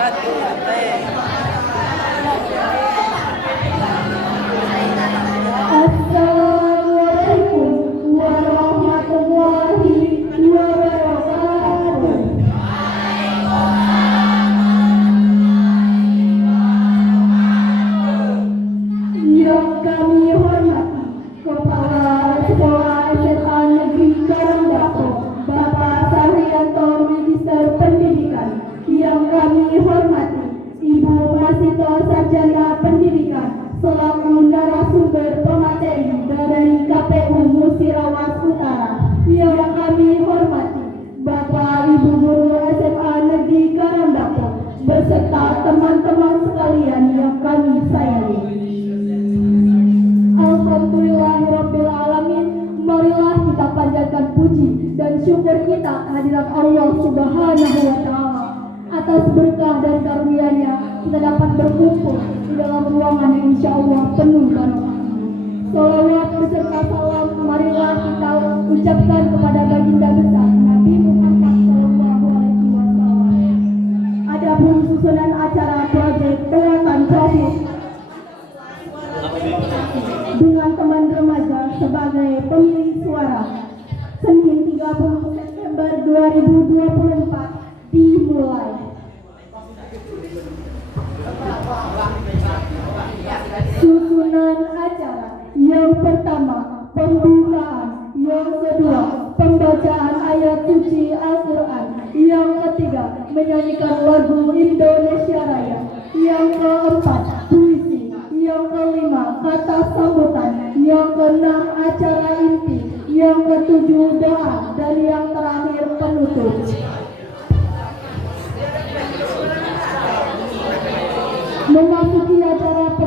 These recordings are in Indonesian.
Assalamualaikum warahmatullahi wabarakatuh. Yang kami hormati Kepala Sekolah SMA Negeri Karangdapo, Bapak Saryanto, Minister Pendidikan. Yang kami hormati Ibu Mahasiswa Sarjana Pendidikan selaku narasumber pemateri dari KPU Musirawas Utara. Yang kami hormati Bapak Ibu Guru SMA Negeri Karangdapo beserta teman-teman sekalian yang kami sayangi. Alhamdulillahirrabbilalamin. Marilah kita panjatkan puji dan syukur kita kehadirat Allah Subhanahu wa Ta'ala. Atas berkah dan karunia-Nya kita dapat berkumpul di dalam ruangan yang insya Allah penuh barokah. Salawat beserta salam marilah kita ucapkan kepada baginda besar Nabi Muhammad SAW. Adapun susunan acara proyek Penguatan Covid dengan teman remaja sebagai pemilih suara Senin 30 September 2024 dimulai. Susunan acara yang pertama pembukaan, yang kedua pembacaan ayat suci Al-Quran, yang ketiga menyanyikan lagu Indonesia Raya, yang keempat puisi, yang kelima kata sambutan, yang keenam acara inti, yang ketujuh doa, dan yang terakhir penutup. Memasuki acara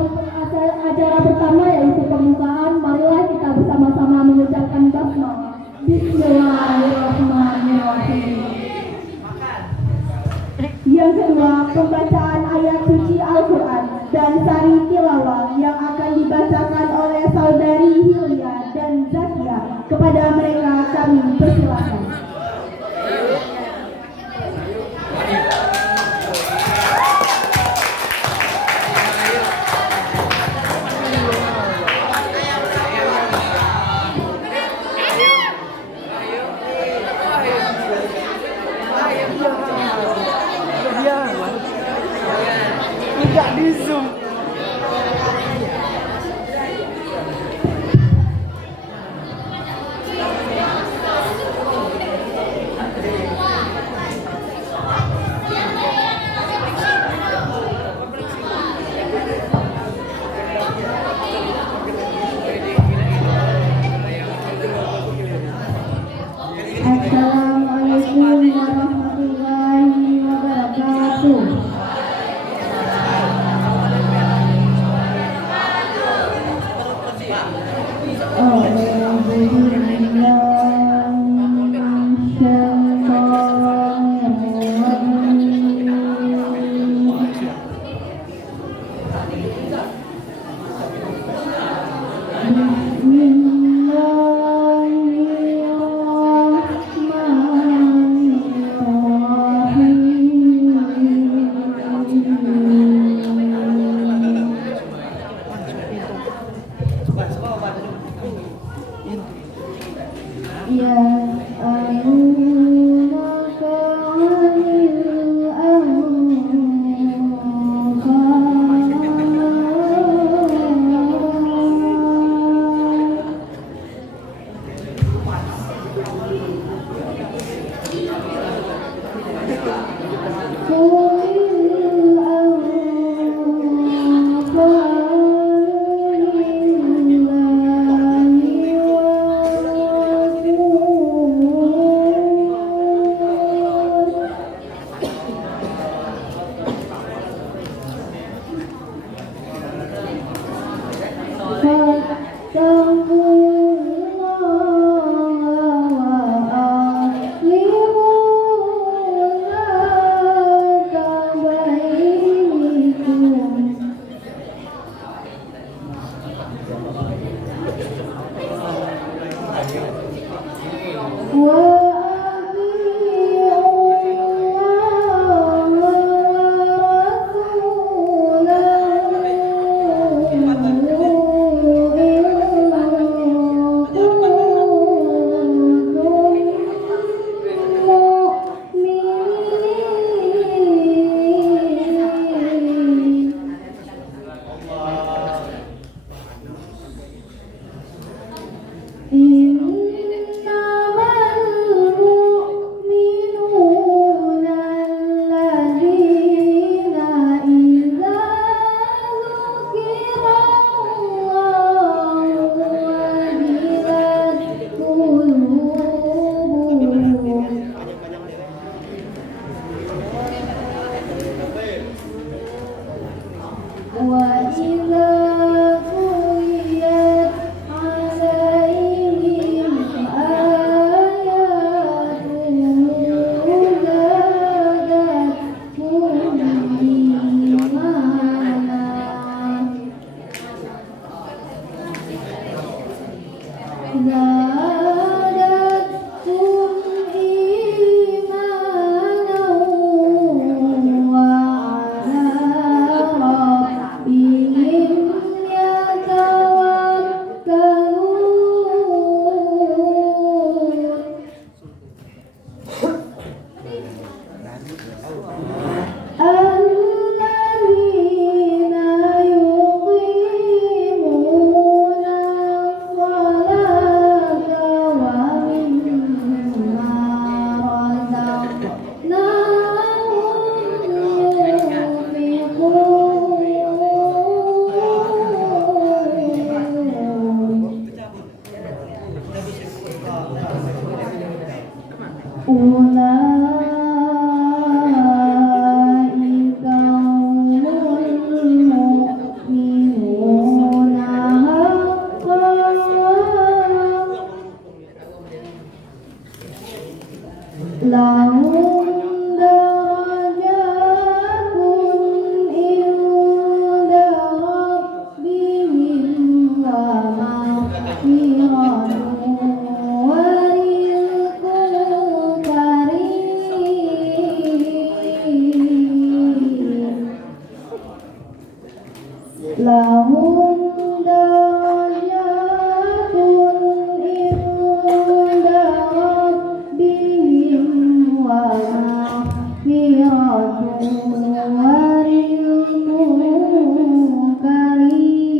pertama yaitu pembukaan, marilah kita bersama-sama mengucapkan basmalah. Bismillahirrahmanirrahim. Yang kedua pembacaan ayat suci Al-Quran dan sari tilawah yang akan dibacakan oleh saudari Hilya dan Zakia. Kepada mereka kami persilakan. Tidak di Zoom. Assalamualaikum warahmatullahi wabarakatuh. Bismillahirrahmanirrahim. lahum darajatun inda rabbihim wa maghfiratun wa rizqun karim.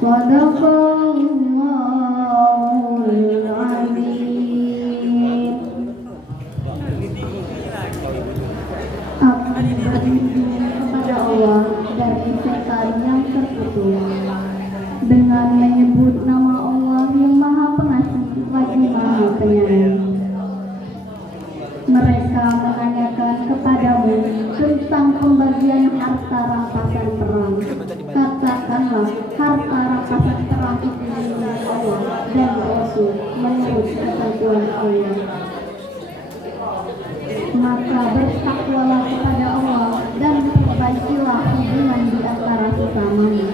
Shadaqallahul azim. Aku berlindung kepada Allah dari setan yang terkutuk dengan menyebut nama Allah yang Maha Pengasih lagi Maha Penyayang. Mereka menanyakan kepadamu tentang pembagian harta rampasan perang. Katakanlah, harta rampasan perang itu milik Allah dan Rasul menurut ketentuan Allah. Maka bertakwalah kepada Allah dan perbaikilah hubungan di antara sesamamu,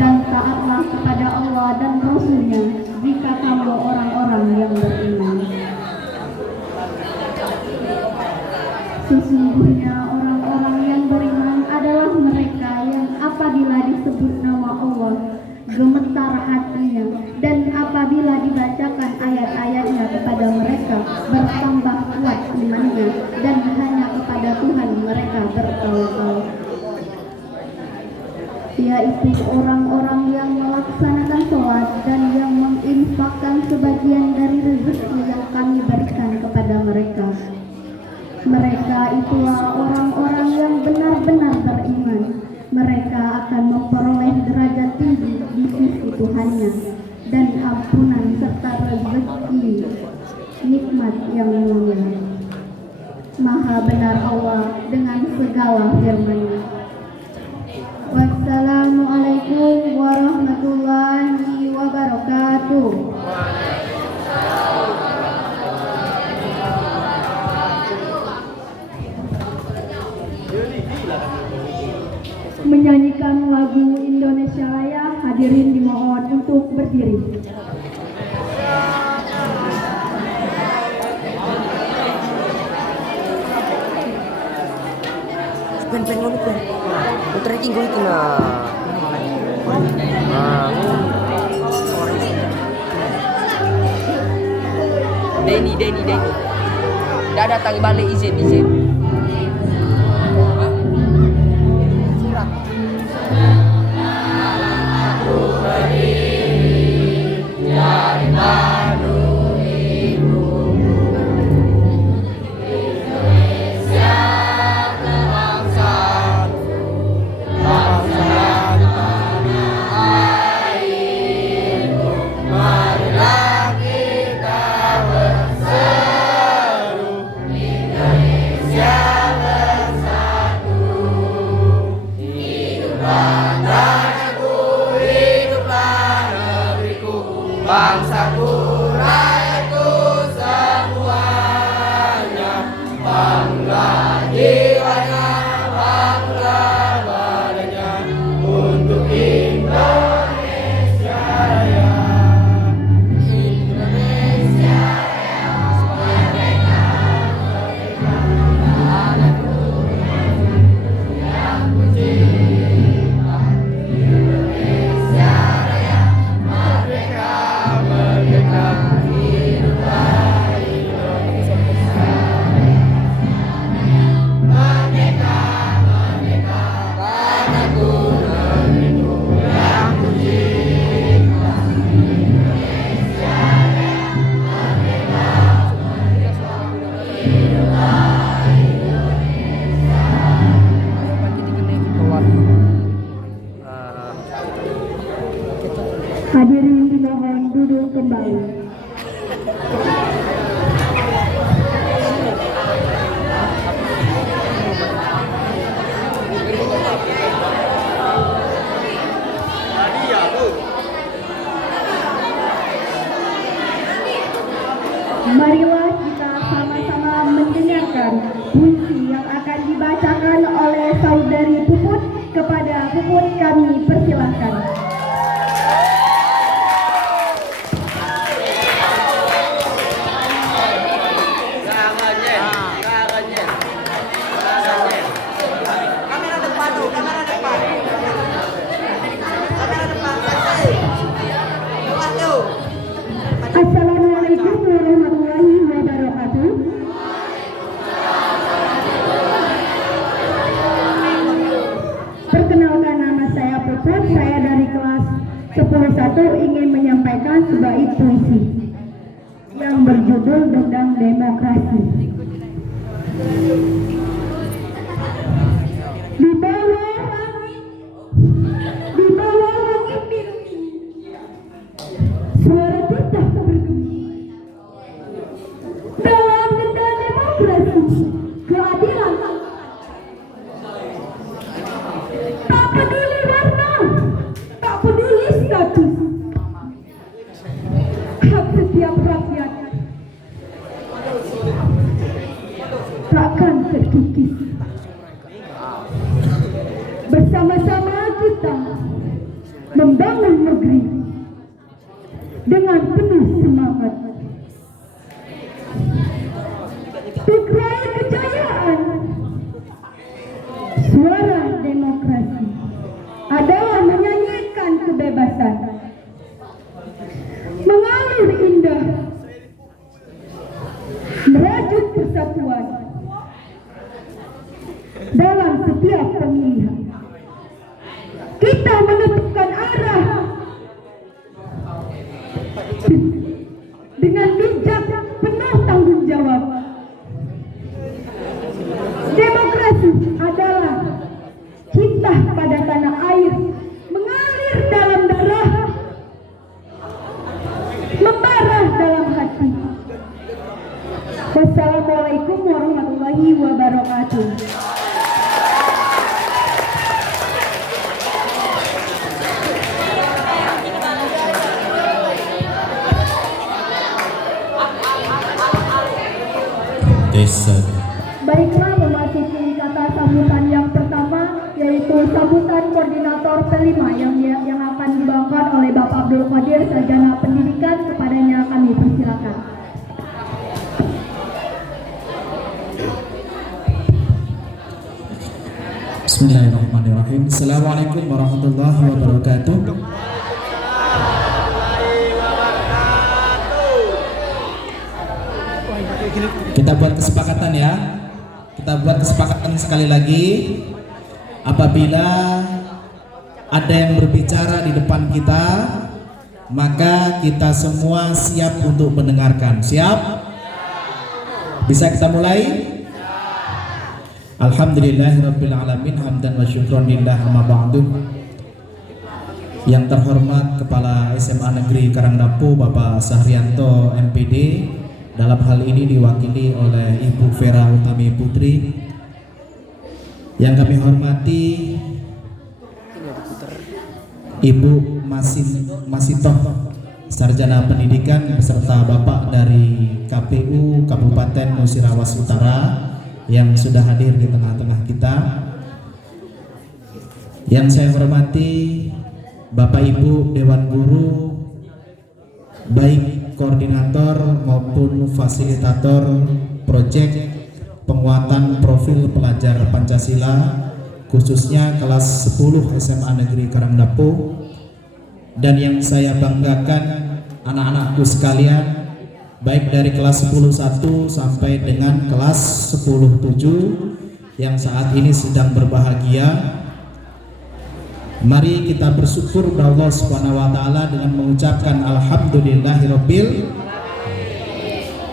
dan taatlah kepada Allah dan Rasul-Nya jika kamu orang-orang yang beriman. Sesungguhnya orang-orang yang beriman adalah mereka yang apabila disebut nama Allah gemetar hatinya, dan apabila dibacakan ayat-ayatnya kepada mereka bertambah kuat imannya, dan hanya kepada Tuhan mereka bertawakal, yaitu orang-orang yang melaksanakan sholat dan yang menginfakkan sebagian dari rezeki yang kami berikan kepada mereka. Mereka itulah orang-orang yang benar-benar beriman. Mereka akan memperoleh derajat tinggi di sisi Tuhannya dan ampunan serta rezeki nikmat yang mulia. Maha benar Allah dengan segala firman-Nya. Wassalamualaikum warahmatullahi wabarakatuh. Menyanyikan lagu Indonesia Raya, hadirin dimohon untuk berdiri. Pen ngono pen. Puter iki nggo iki nah. Denny. Dah datang balik izin. Bangsaku, rakyatku semuanya, bangga jiwanya, bangga badannya untuk Indonesia Raya. Indonesia Raya, merdeka, merdeka, tanahku yang kucinta. Indonesia Raya, merdeka. Merdeka, hiduplah Indonesia Raya. Merdeka, merdeka, tanahku negeriku yang kucinta. Indonesia Raya, merdeka, merdeka, hiduplah Indonesia. Hadirin dimohon duduk kembali. Marilah kita sama-sama mendengarkan puisi yang akan dibacakan oleh saudari Puput. Kepada Puput kami persilahkan. menyampaikan sebuah puisi yang berjudul tentang demokrasi. Di bawah langit biru ini, suara kita bergema. Dalam tenda demokrasi, keadilan, tak peduli warna, tak peduli status, hak setiap rakyat takkan terkikis. Bersama-sama kita membangun negeri dengan penuh semangat. Tukrai kejayaan, suara demokrasi adalah menyanyikan kebebasan, mengalir indah, merajut persatuan dalam setiap pemilihan. Kita menentukan arah dengan bijak, penuh tanggung jawab. Demokrasi adalah cinta pada tanah air, mengalir dalam darah, membara dalam hati. Wassalamualaikum warahmatullahi wabarakatuh. Baiklah, memasuki kata sambutan yang pertama, yaitu sambutan koordinator kelima yang akan dibawakan oleh Bapak Abdul Qadir, Sarjana Pendidikan. Kepadanya kami persilakan. Bismillahirrahmanirrahim. Assalamualaikum warahmatullahi wabarakatuh. Kita buat kesepakatan ya. Kita buat kesepakatan sekali lagi. Apabila ada yang berbicara di depan kita, maka kita semua siap untuk mendengarkan. Siap? Bisa kita mulai? Alhamdulillahirabbil alamin, hamdan wa syukran lillah, amma ba'du. Yang terhormat Kepala SMA Negeri Karangdapu Bapak Sahrianto MPD, dalam hal ini diwakili oleh Ibu Vera Utami Putri. Yang kami hormati Ibu Masitoh, Sarjana Pendidikan, beserta Bapak dari KPU Kabupaten Musirawas Utara yang sudah hadir di tengah-tengah kita. Yang saya hormati Bapak Ibu Dewan Guru, baik koordinator maupun fasilitator proyek penguatan profil pelajar Pancasila, khususnya kelas 10 SMA Negeri Karangdapu. Dan yang saya banggakan, anak-anakku sekalian, baik dari kelas 10.1 sampai dengan kelas 10.7 yang saat ini sedang berbahagia. Mari kita bersyukur kepada Allah Subhanahu wa taala dengan mengucapkan alhamdulillahirabbil,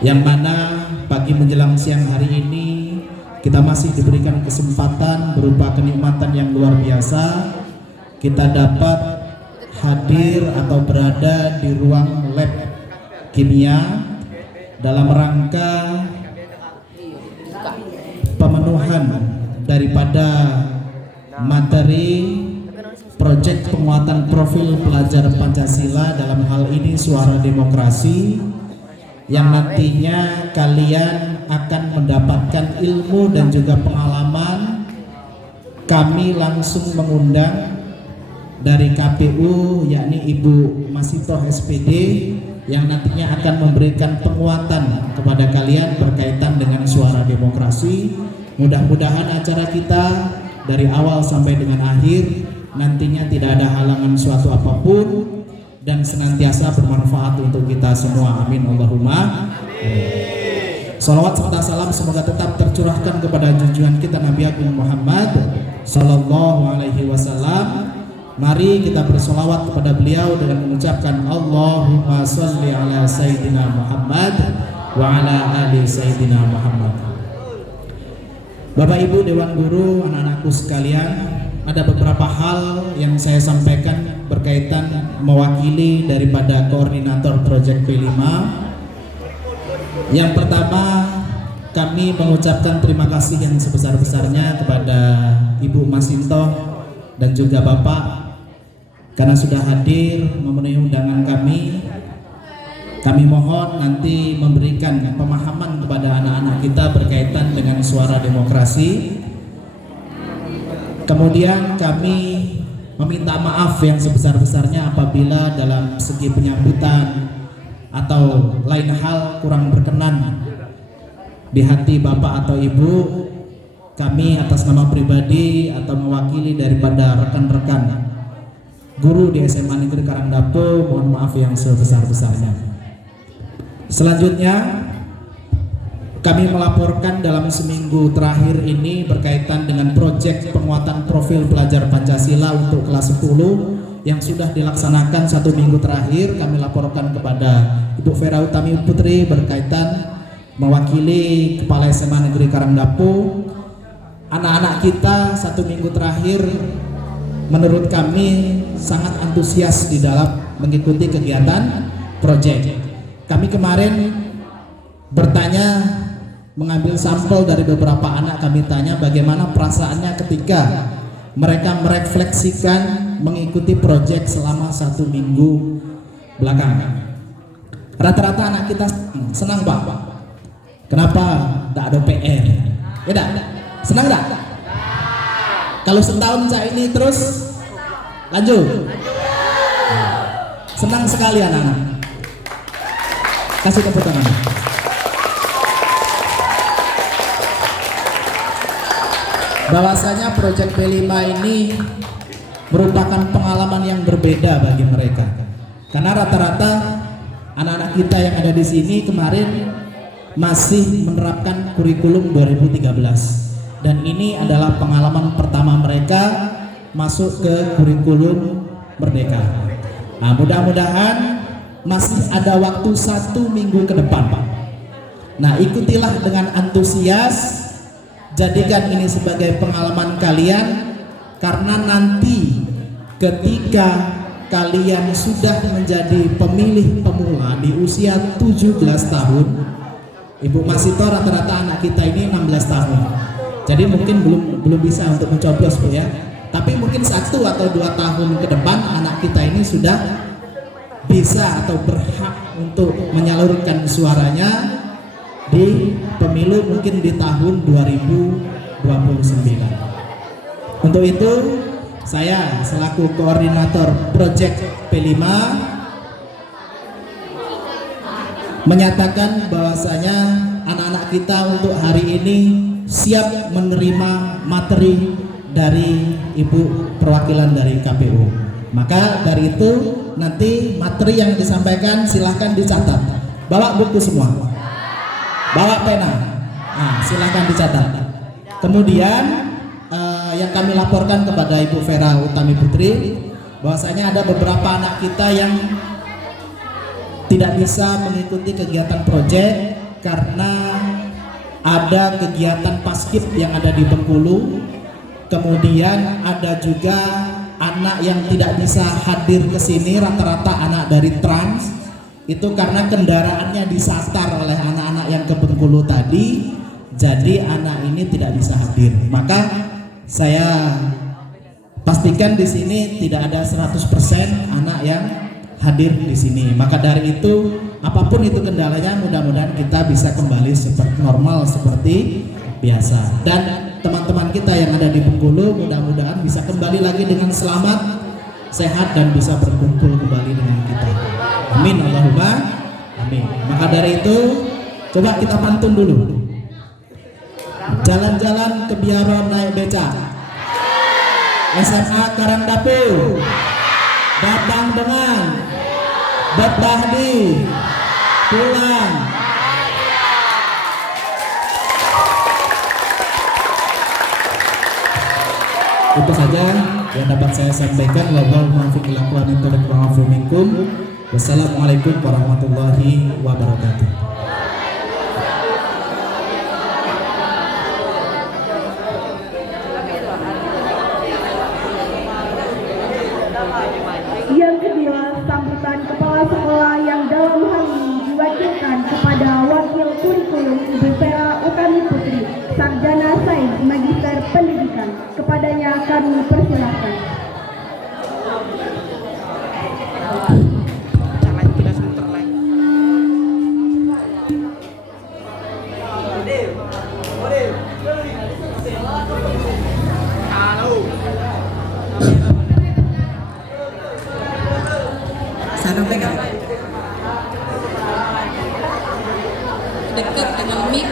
yang mana pagi menjelang siang hari ini kita masih diberikan kesempatan berupa kenikmatan yang luar biasa. Kita dapat hadir atau berada di ruang lab kimia dalam rangka pemenuhan daripada materi proyek penguatan profil pelajar Pancasila, dalam hal ini suara demokrasi, yang nantinya kalian akan mendapatkan ilmu dan juga pengalaman. Kami langsung mengundang dari KPU, yakni Ibu Masitoh SPD, yang nantinya akan memberikan penguatan kepada kalian berkaitan dengan suara demokrasi. Mudah-mudahan acara kita dari awal sampai dengan akhir nantinya tidak ada halangan suatu apapun dan senantiasa bermanfaat untuk kita semua. Amin Allahumma. Salawat serta salam semoga tetap tercurahkan kepada junjungan kita Nabi Agung Muhammad Sallallahu Alaihi Wasallam, Mari kita bersolawat kepada beliau dengan mengucapkan Allahumma sholli ala Sayyidina Muhammad wa ala ali Sayyidina Muhammad. Bapak Ibu Dewan Guru, anak-anakku sekalian, ada beberapa hal yang saya sampaikan berkaitan mewakili daripada koordinator Project P5. Yang pertama, kami mengucapkan terima kasih yang sebesar-besarnya kepada Ibu Masintoh dan juga Bapak karena sudah hadir memenuhi undangan kami. Kami mohon nanti memberikan pemahaman kepada anak-anak kita berkaitan dengan suara demokrasi. Kemudian kami meminta maaf yang sebesar-besarnya apabila dalam segi penyambutan atau lain hal kurang berkenan di hati Bapak atau Ibu. Kami atas nama pribadi atau mewakili daripada rekan-rekan guru di SMA Negeri Karangdapo, mohon maaf yang sebesar-besarnya. Selanjutnya, kami melaporkan dalam seminggu terakhir ini berkaitan dengan proyek penguatan profil pelajar Pancasila untuk kelas 10 yang sudah dilaksanakan 1 minggu terakhir. Kami laporkan kepada Ibu Vera Utami Putri berkaitan mewakili Kepala SMA Negeri Karangdapo. Anak-anak kita 1 minggu terakhir menurut kami sangat antusias di dalam mengikuti kegiatan proyek. Kami kemarin bertanya, mengambil sampel dari beberapa anak, kami tanya bagaimana perasaannya ketika mereka merefleksikan mengikuti proyek selama 1 minggu belakangan. Rata-rata anak kita senang Pak. Kenapa? Tidak ada PR. Ya dah. Senang tak? Kalau setahun saya ini terus lanjut. Senang sekali anak-anak. Kasih tepuk tangan. Bahwasanya proyek P5 ini merupakan pengalaman yang berbeda bagi mereka. Karena rata-rata anak-anak kita yang ada di sini kemarin masih menerapkan kurikulum 2013. Dan ini adalah pengalaman pertama mereka masuk ke kurikulum Merdeka. Nah, mudah-mudahan masih ada waktu 1 minggu ke depan, Pak. Nah, ikutilah dengan antusias, jadikan ini sebagai pengalaman kalian, karena nanti ketika kalian sudah menjadi pemilih pemula di usia 17 tahun, Ibu Masito, rata-rata anak kita ini 16 tahun. Jadi mungkin belum bisa untuk mencoblos Bu ya. Tapi mungkin 1 atau 2 tahun ke depan anak kita ini sudah bisa atau berhak untuk menyalurkan suaranya di pemilu mungkin di tahun 2029. Untuk itu saya selaku koordinator Project P5 menyatakan bahwasanya anak-anak kita untuk hari ini siap menerima materi dari Ibu perwakilan dari KPU. Maka dari itu nanti materi yang disampaikan silahkan dicatat. Bawa buku semua, bawa pena, nah, silahkan dicatat. Kemudian yang kami laporkan kepada Ibu Vera Utami Putri bahwasanya ada beberapa anak kita yang tidak bisa mengikuti kegiatan proyek karena ada kegiatan paskib yang ada di Bengkulu. Kemudian ada juga anak yang tidak bisa hadir ke sini, rata-rata anak dari Trans. Itu karena kendaraannya disatar oleh anak-anak yang ke Bengkulu tadi. Jadi anak ini tidak bisa hadir. Maka saya pastikan di sini tidak ada 100% anak yang hadir di sini. Maka dari itu apapun itu kendalanya, mudah-mudahan kita bisa kembali seperti normal seperti biasa. Dan teman-teman kita yang ada di Bengkulu mudah-mudahan bisa kembali lagi dengan selamat, sehat dan bisa berkumpul kembali dengan kita. Amin Allahumma amin. Maka dari itu coba kita pantun dulu. Jalan-jalan ke Biaro naik beca, SMA Karangdapo datang dengan Betahdi pulang. Itu saja. yang dapat saya sampaikan. Wassalamualaikum warahmatullahi wabarakatuh. Yang kedua, sambutan kepala sekolah yang dalam hal ini diwakilkan kepada Wakil Kurikulum Ibu Vera Utami Putri, Sarjana Sains Magister Pendidikan. Kepadanya kami persilakan. Dekat dengan mic.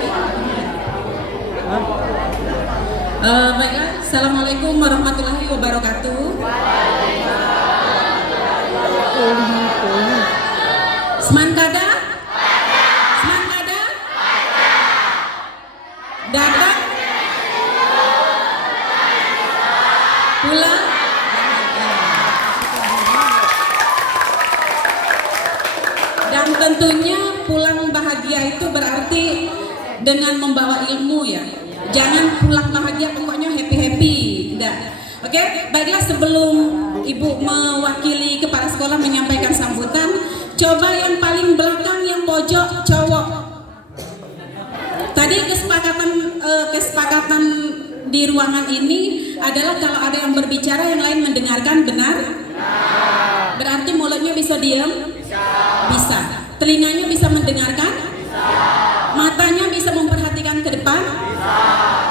Baiklah, assalamualaikum warahmatullahi wabarakatuh. Seman kada? Seman kada? Datang? Pulang? Dan tentunya pulang bahagia itu berarti dengan membawa ilmu ya. Jangan pulang bahagia pokoknya happy-happy. Enggak. Oke, baiklah, sebelum Ibu mewakili kepala sekolah menyampaikan sambutan, coba yang paling belakang yang pojok cowok. Tadi kesepakatan di ruangan ini adalah kalau ada yang berbicara yang lain mendengarkan, benar? Berarti mulutnya bisa diam? Bisa. Telinganya bisa mendengarkan? Matanya bisa memperhatikan ke depan?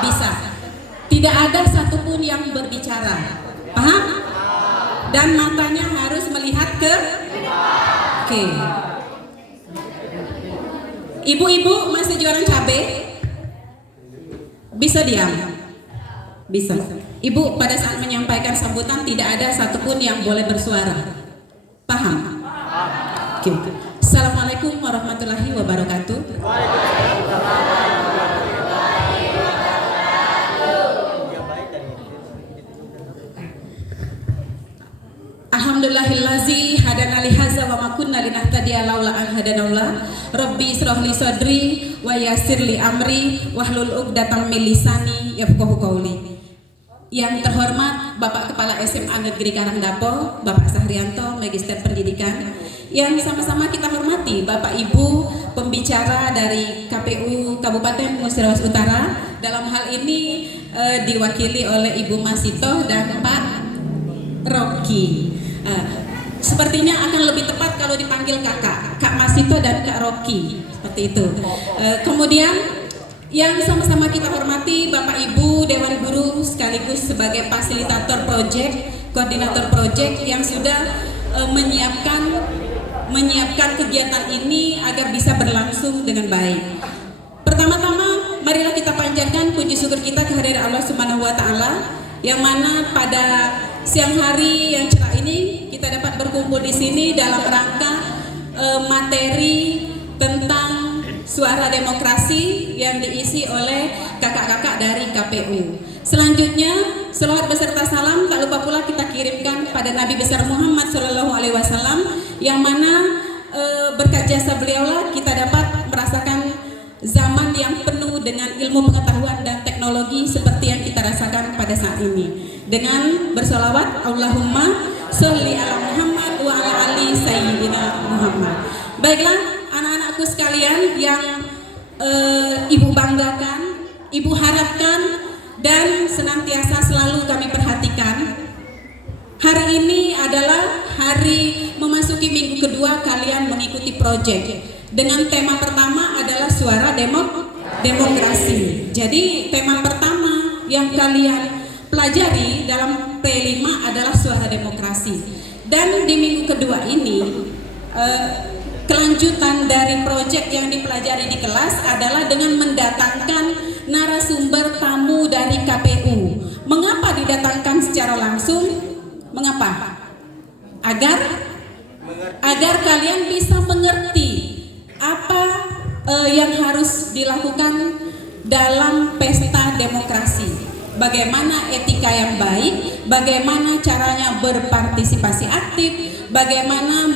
Bisa. Tidak ada satupun yang berbicara. Paham? Dan matanya harus melihat ke? Oke. Ibu-ibu masih jualan cabai? Bisa diam? Bisa. Ibu pada saat menyampaikan sambutan tidak ada satupun yang boleh bersuara. Paham? Oke. Assalamualaikum warahmatullahi wabarakatuh. Alhamdulillahillazi hadana li hadza wa ma kunna linahtadiya laula an hadanallah. Rabbi israh li sadri wa yassir li amri wahlul 'uqdatam min lisani yafqahu qawli. Yang terhormat Bapak Kepala SMA Negeri Karangdapo, Bapak Sahrianto, Magister Pendidikan. Yang sama-sama kita hormati Bapak Ibu pembicara dari KPU Kabupaten Musirawas Utara. Dalam hal ini diwakili oleh Ibu Masito dan Pak Rocky. Sepertinya akan lebih tepat kalau dipanggil kakak, Kak Masito dan Kak Rocky, seperti itu. Kemudian yang sama-sama kita hormati Bapak Ibu Dewan Guru sekaligus sebagai fasilitator proyek, koordinator proyek yang sudah menyiapkan kegiatan ini agar bisa berlangsung dengan baik. Pertama-tama marilah kita panjatkan puji syukur kita kehadirat Allah Subhanahu wa taala yang mana pada siang hari yang cerah ini kita dapat berkumpul di sini dalam rangka materi tentang suara demokrasi yang diisi oleh kakak-kakak dari KPU. Selanjutnya, selawat beserta salam tak lupa pula kita kirimkan pada Nabi besar Muhammad SAW yang mana berkat jasa beliaulah kita dapat merasakan zaman yang penuh dengan ilmu pengetahuan dan teknologi seperti yang kita rasakan pada saat ini. Dengan bersolawat Allahumma sholli ala Muhammad wa ala ali sayyidina Muhammad. Baiklah, anak-anakku sekalian yang Ibu banggakan, Ibu harapkan dan senantiasa selalu kami perhatikan. Hari ini adalah hari memasuki minggu kedua kalian mengikuti proyek. Dengan tema pertama adalah suara demokrasi. Jadi tema pertama yang kalian pelajari dalam P5 adalah suara demokrasi. Dan di minggu kedua ini kelanjutan dari proyek yang dipelajari di kelas adalah dengan mendatangkan narasumber tamu dari KPU. Mengapa didatangkan secara langsung? Mengapa? Agar kalian bisa mengerti apa yang harus dilakukan dalam pesta demokrasi. bagaimana etika yang baik, bagaimana caranya berpartisipasi aktif, bagaimana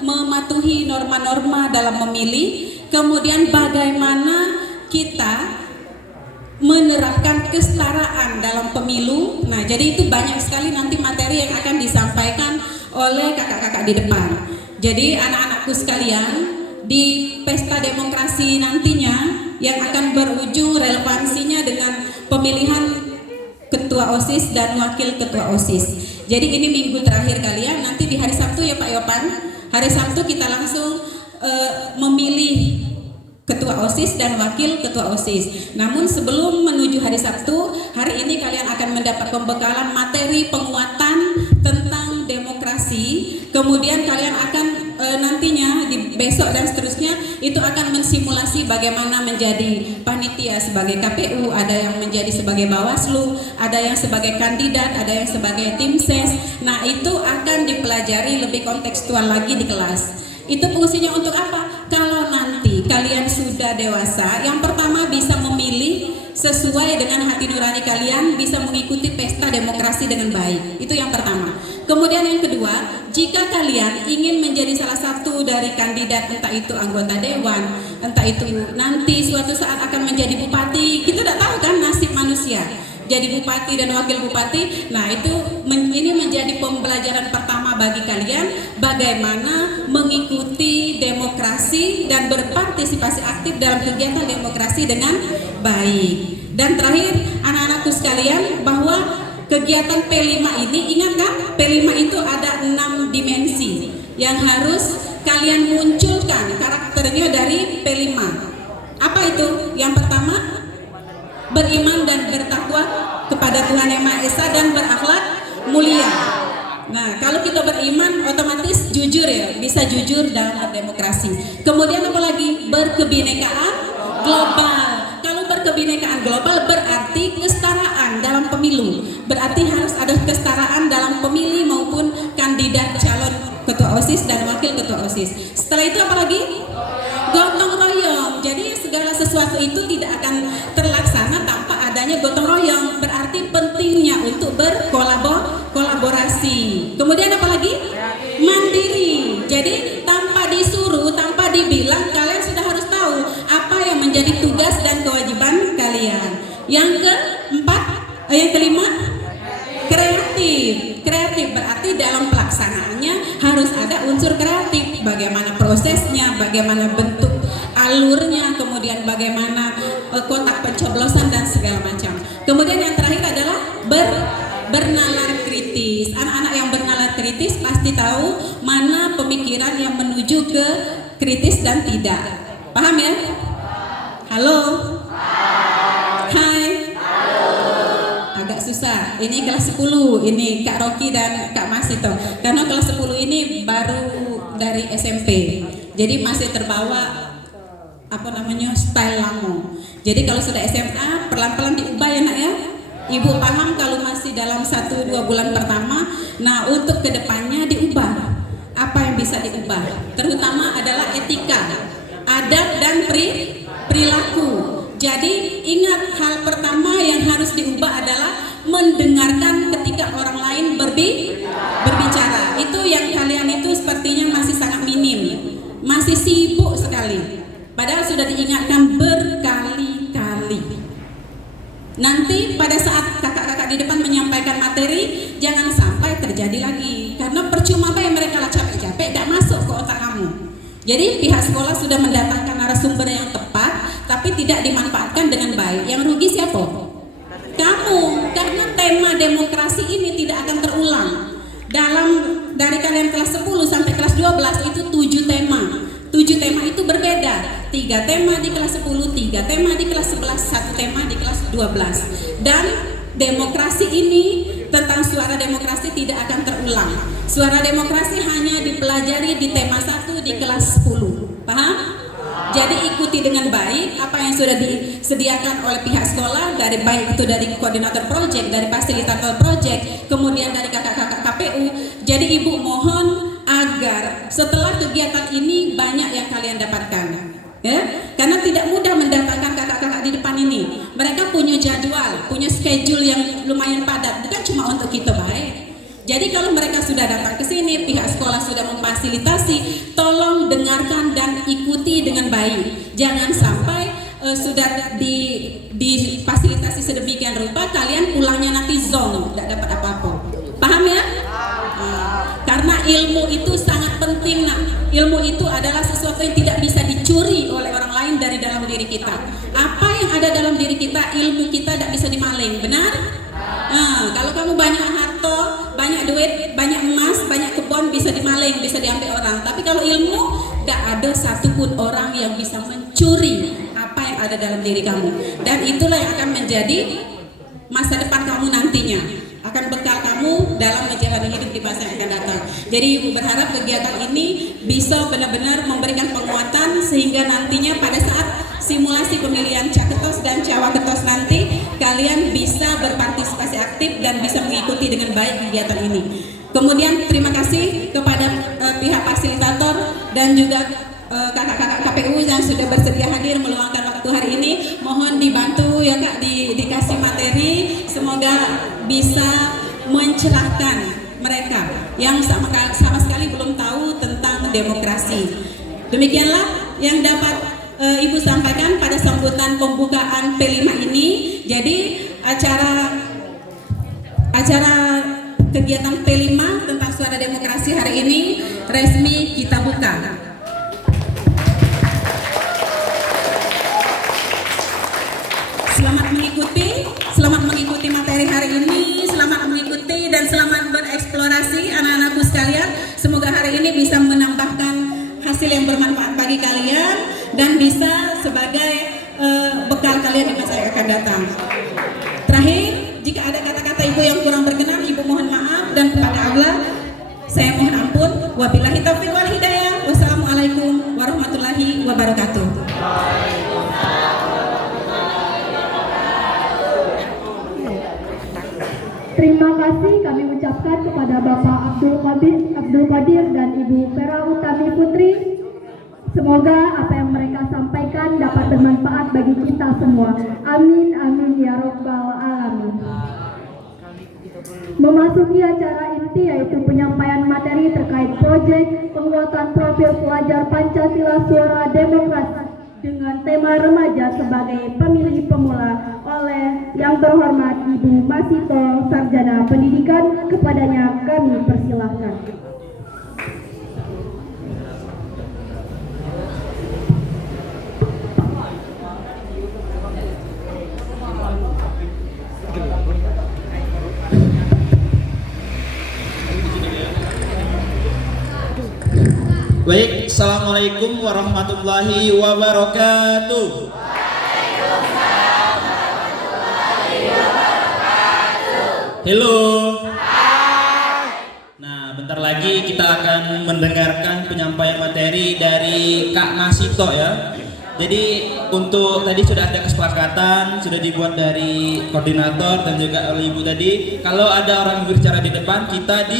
mematuhi norma-norma dalam memilih, kemudian bagaimana kita menerapkan kesetaraan dalam pemilu. Nah, jadi itu banyak sekali nanti materi yang akan disampaikan oleh kakak-kakak di depan. Jadi anak-anakku sekalian, di pesta demokrasi nantinya yang akan berujung relevansinya dengan pemilihan ketua OSIS dan wakil ketua OSIS. Jadi ini minggu terakhir kalian, nanti di hari Sabtu ya Pak Yopan. Hari Sabtu kita langsung memilih ketua OSIS dan wakil ketua OSIS. Namun sebelum menuju hari Sabtu, hari ini kalian akan mendapat pembekalan materi penguatan tentang demokrasi. Kemudian kalian akan nantinya di besok dan seterusnya itu akan mensimulasi bagaimana menjadi panitia sebagai KPU, ada yang menjadi sebagai Bawaslu, ada yang sebagai kandidat, ada yang sebagai tim ses. Nah, itu akan dipelajari lebih kontekstual lagi di kelas. Itu fungsinya untuk apa? Kalau nanti kalian sudah dewasa, yang pertama bisa memilih sesuai dengan hati nurani kalian, bisa mengikuti pesta demokrasi dengan baik. Itu yang pertama. Kemudian yang kedua, jika kalian ingin menjadi salah satu dari kandidat, entah itu anggota dewan, entah itu nanti suatu saat akan menjadi bupati, kita tidak tahu kan nasib manusia. Jadi bupati dan wakil bupati, nah itu ini menjadi pembelajaran pertama bagi kalian bagaimana mengikuti demokrasi dan berpartisipasi aktif dalam kegiatan demokrasi dengan baik. Dan terakhir anak-anakku sekalian, bahwa kegiatan P5 ini, ingat kan P5 itu ada 6 dimensi yang harus kalian munculkan karakternya dari P5. Apa itu? Yang pertama, beriman dan bertakwa kepada Tuhan Yang Maha Esa dan berakhlak mulia. Nah, kalau kita beriman otomatis jujur ya, bisa jujur dalam demokrasi. Kemudian apalagi? Berkebinekaan global. Kalau berkebinekaan global berarti kesetaraan dalam pemilu. Berarti harus ada kesetaraan dalam pemilih maupun kandidat calon ketua OSIS dan wakil ketua OSIS. Setelah itu apalagi? Gotong royong. Jadi segala sesuatu itu tidak akan terlaksana tanpa adanya gotong royong. Berarti pentingnya untuk berkolaborasi. Kemudian apa lagi? Mandiri. Jadi tanpa disuruh, tanpa dibilang, kalian sudah harus tahu apa yang menjadi tugas dan kewajiban kalian. Yang kelima, kreatif. Kreatif berarti dalam pelaksanaannya harus ada unsur kreatif. Bagaimana prosesnya, bagaimana bentuk alurnya, kemudian bagaimana kotak pencoblosan dan segala macam. Kemudian yang terakhir adalah bernalar kritis. Anak-anak yang bernalar kritis pasti tahu mana pemikiran yang menuju ke kritis dan tidak. Paham ya? Halo? Hai? Agak susah. Ini kelas 10. Ini Kak Rocky dan Kak Masito. Karena kelas 10 ini baru dari SMP. Jadi masih terbawa style lama. Jadi kalau sudah SMA pelan-pelan diubah ya nak ya. Ibu paham kalau masih dalam 1-2 bulan pertama. Nah, untuk kedepannya diubah. Apa yang bisa diubah? Terutama adalah etika, adat dan perilaku. Jadi ingat, hal pertama yang harus diubah adalah mendengarkan ketika orang lain berbicara. Itu yang kalian itu sepertinya masih sangat minim, masih sibuk sekali. Padahal sudah diingatkan berkali-kali. Nanti pada saat kakak-kakak di depan menyampaikan materi, jangan sampai terjadi lagi. Karena percuma apa yang mereka capek-capek, gak masuk ke otak kamu. Jadi pihak sekolah sudah mendatangkan narasumber yang tepat, tapi tidak dimanfaatkan dengan baik. Yang rugi siapa? Kamu. Karena tema demokrasi ini tidak akan terulang. Dari kalian kelas 10 sampai kelas 12 itu 7 tema. 7 tema itu berbeda. 3 tema di kelas 10, 3 tema di kelas 11, 1 tema di kelas 12. Dan demokrasi ini, tentang suara demokrasi tidak akan terulang. Suara demokrasi hanya dipelajari di tema 1 di kelas 10. Paham? Jadi ikuti dengan baik apa yang sudah disediakan oleh pihak sekolah, dari baik itu dari koordinator proyek, dari fasilitator proyek, kemudian dari kakak-kakak KPU. Jadi ibu mohon agar setelah kegiatan ini banyak yang kalian dapatkan, ya, karena tidak mudah mendatangkan kakak-kakak di depan ini. Mereka punya jadwal, punya schedule yang padat, bukan cuma untuk kita baik. Jadi kalau mereka sudah datang ke sini, pihak sekolah sudah memfasilitasi, tolong dengarkan dan ikuti dengan baik. Jangan sampai sudah difasilitasi sedemikian rupa, kalian pulangnya nanti zonk, tidak dapat apa-apa. Paham ya? Karena ilmu itu sangat penting, nak. Ilmu itu adalah sesuatu yang tidak bisa dicuri oleh orang lain dari dalam diri kita. Apa yang ada dalam diri kita, ilmu kita tidak bisa dimaling, benar? Kalau kamu banyak harta, banyak duit, banyak emas, banyak kebun, bisa dimaling, bisa diambil orang. Tapi kalau ilmu, tidak ada satupun orang yang bisa mencuri apa yang ada dalam diri kamu. Dan itulah yang akan menjadi masa depan kamu nantinya, akan bekal kamu dalam menjalani hidup di masa yang akan datang. Jadi Ibu berharap kegiatan ini bisa benar-benar memberikan penguatan sehingga nantinya pada saat simulasi pemilihan Caketos dan Cawaketos nanti kalian bisa berpartisipasi aktif dan bisa mengikuti dengan baik kegiatan ini. Kemudian terima kasih kepada pihak fasilitator dan juga kakak-kakak KPU yang sudah bersedia hadir meluangkan waktu hari ini. Mohon dibantu ya Kak, dikasih materi, semoga bisa mencerahkan mereka yang sama sekali belum tahu tentang demokrasi. Demikianlah yang dapat Ibu sampaikan pada sambutan pembukaan P5 ini. Jadi acara kegiatan P5 tentang suara demokrasi hari ini resmi kita buka. Selamat mengikuti materi hari ini, selamat mengikuti dan selamat bereksplorasi anak-anakku sekalian. Semoga hari ini bisa menambahkan hasil yang bermanfaat bagi kalian dan bisa sebagai bekal kalian di masa yang akan datang. Terakhir, jika ada kata-kata Ibu yang kurang berkenan, Ibu mohon maaf, dan kepada Allah saya mohon ampun. Wabillahi taufiq wal hidayah. Wassalamualaikum warahmatullahi wabarakatuh. Terima kasih kami ucapkan kepada Bapak Abdul Qadir dan Ibu Vera Utami Putri. Semoga apa yang mereka sampaikan dapat bermanfaat bagi kita semua. Amin, amin ya robbal alamin. Memasuki acara inti yaitu penyampaian materi terkait proyek penguatan profil pelajar Pancasila Suara Demokrasi dengan tema remaja sebagai pemilih pemula oleh yang terhormat Ibu Masito Sarjana Pendidikan. Kepadanya kami persilahkan. Baik, Assalamualaikum warahmatullahi wabarakatuh. Halo. Nah, bentar lagi kita akan mendengarkan penyampaian materi dari Kak Masito ya. Jadi untuk tadi sudah ada kesepakatan, sudah dibuat dari koordinator dan juga oleh Ibu tadi. Kalau ada orang berbicara di depan, kita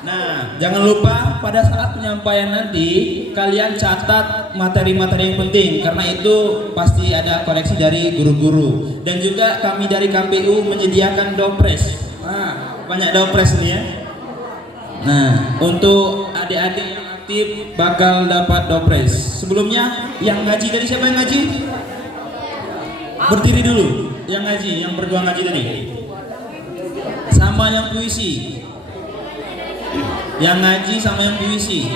Nah, jangan lupa pada saat penyampaian nanti kalian catat materi-materi yang penting, karena itu pasti ada koreksi dari guru-guru. Dan juga kami dari KPU menyediakan dopres. Nah, banyak dopres nih ya. Nah, untuk adik-adik yang aktif bakal dapat dopres. Sebelumnya yang ngaji tadi siapa yang ngaji? Berdiri dulu. Yang ngaji, yang berdua ngaji tadi. Sama yang puisi. Yang ngaji sama yang puisi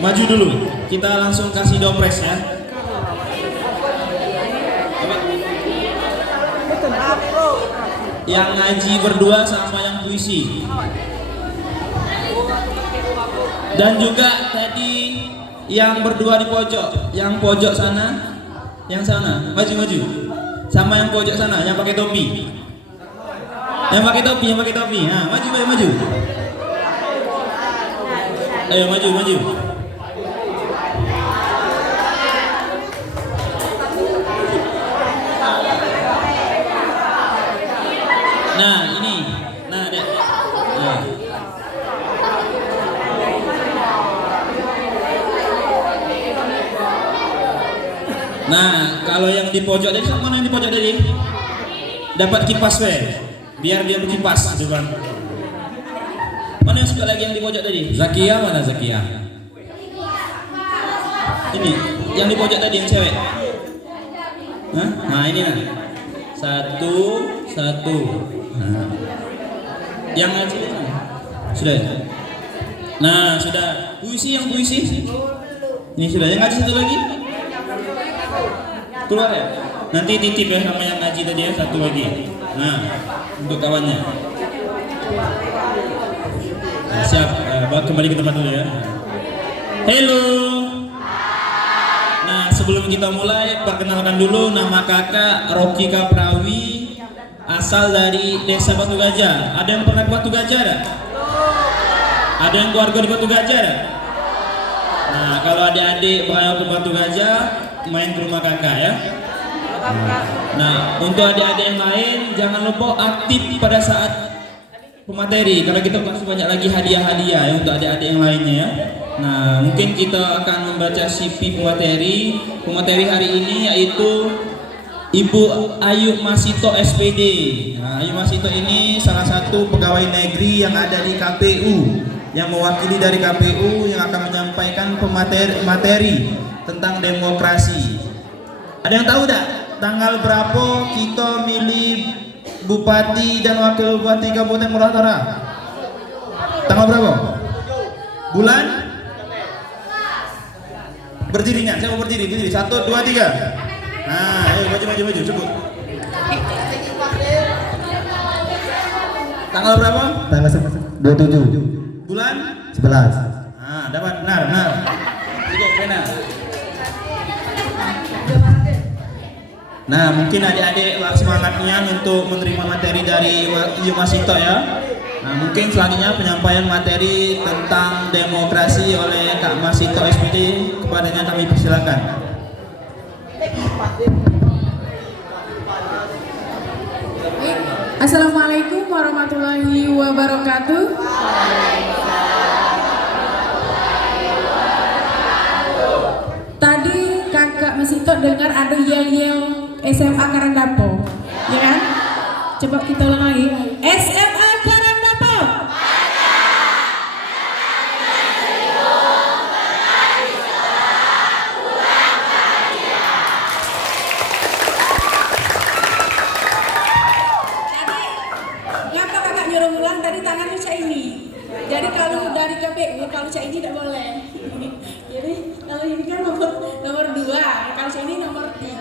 maju dulu, kita langsung kasih dopres ya. Yang ngaji berdua sama yang puisi. Dan juga tadi yang berdua di pojok, yang pojok sana, yang sana maju sama yang pojok sana yang pakai topi. Yang pakai topi. Nah, maju. Ayo maju. Nah, ini. Nah, dek. Nah, kalau yang di pojok tadi, mana yang di pojok tadi? Dapat kipas we. biar dia berkipas di depan. Mana yang suka lagi yang di pojok tadi? Zakia mana Zakia? Ini yang di pojok tadi yang cewek. Hah? Nah ini nah. Satu. Nah. Yang ngaji sudah. Nah sudah. Puisi. Ini sudah. Yang ngaji satu lagi. Keluar ya. Nanti titip ya sama yang ngaji tadi ya, satu lagi. Nah untuk kawannya. Nah, siap. Kembali ke tempat dulu ya. Halo. Nah sebelum kita mulai, perkenalkan dulu nama kakak Rocky Kaprawi, asal dari Desa Batu Gajah. Ada yang pernah ke Batu Gajah ada? Ada yang keluarga di Batu Gajah ada? Nah kalau adik-adik pernah ke Batu Gajah, main ke rumah kakak ya. Nah untuk adik-adik yang lain, jangan lupa aktif pada saat pemateri, karena kita masih banyak lagi hadiah-hadiah ya untuk adik-adik yang lainnya ya. Nah mungkin kita akan membaca CV pemateri. Pemateri hari ini yaitu Ibu Ayu Masito SPD. Nah, Ayu Masito ini salah satu pegawai negeri yang ada di KPU, yang mewakili dari KPU yang akan menyampaikan materi tentang demokrasi. Ada yang tahu tak tanggal berapa kita milih Bupati dan Wakil Bupati Kabupaten Murah Utara? Tanggal berapa? Bulan? Berdirinya, saya mau berdiri. 1, 2, 3. Nah, ayo maju, sebut. Tanggal berapa? Tanggal 27. Bulan? 11. Nah, dapat, benar. Cukup, benar. Nah, mungkin adik-adik semangatnya untuk menerima materi dari Ibu Masito ya. Nah, mungkin selanjutnya penyampaian materi tentang demokrasi oleh Kak Masito SPD, kepadanya kami persilakan. Assalamualaikum warahmatullahi wabarakatuh. Tadi kakak Masito dengar ada yel-yel SMA Karandapo, ya kan? Coba kita ulang lagi. SMA Karandapo. Ngapa kakak nyuruh ulang? Tadi tangannya Cak ini. Jadi kalau dari KPU, kalau Cak ini tidak boleh. Jadi kalau ini kan nomor 2, kalau Cak ini nomor 3.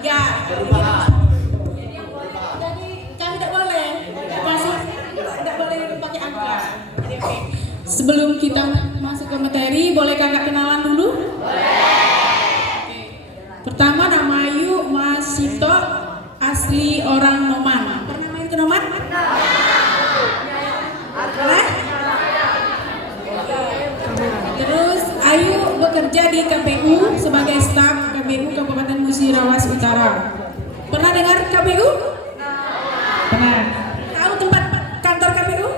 Jadi kami tidak boleh kasih, tidak boleh pakai angka. Jadi oke. Sebelum kita masuk ke materi, boleh kakak kenalan dulu? Oke. Pertama, nama Ayu Masito, asli orang Noman. Pernah main ke Noman? Pernah? Terus Ayu bekerja di KPU sebagai staf KPU Kabupaten Musirawas Utara. Pernah dengar KPU? Pernah. Tahu tempat kantor KPU?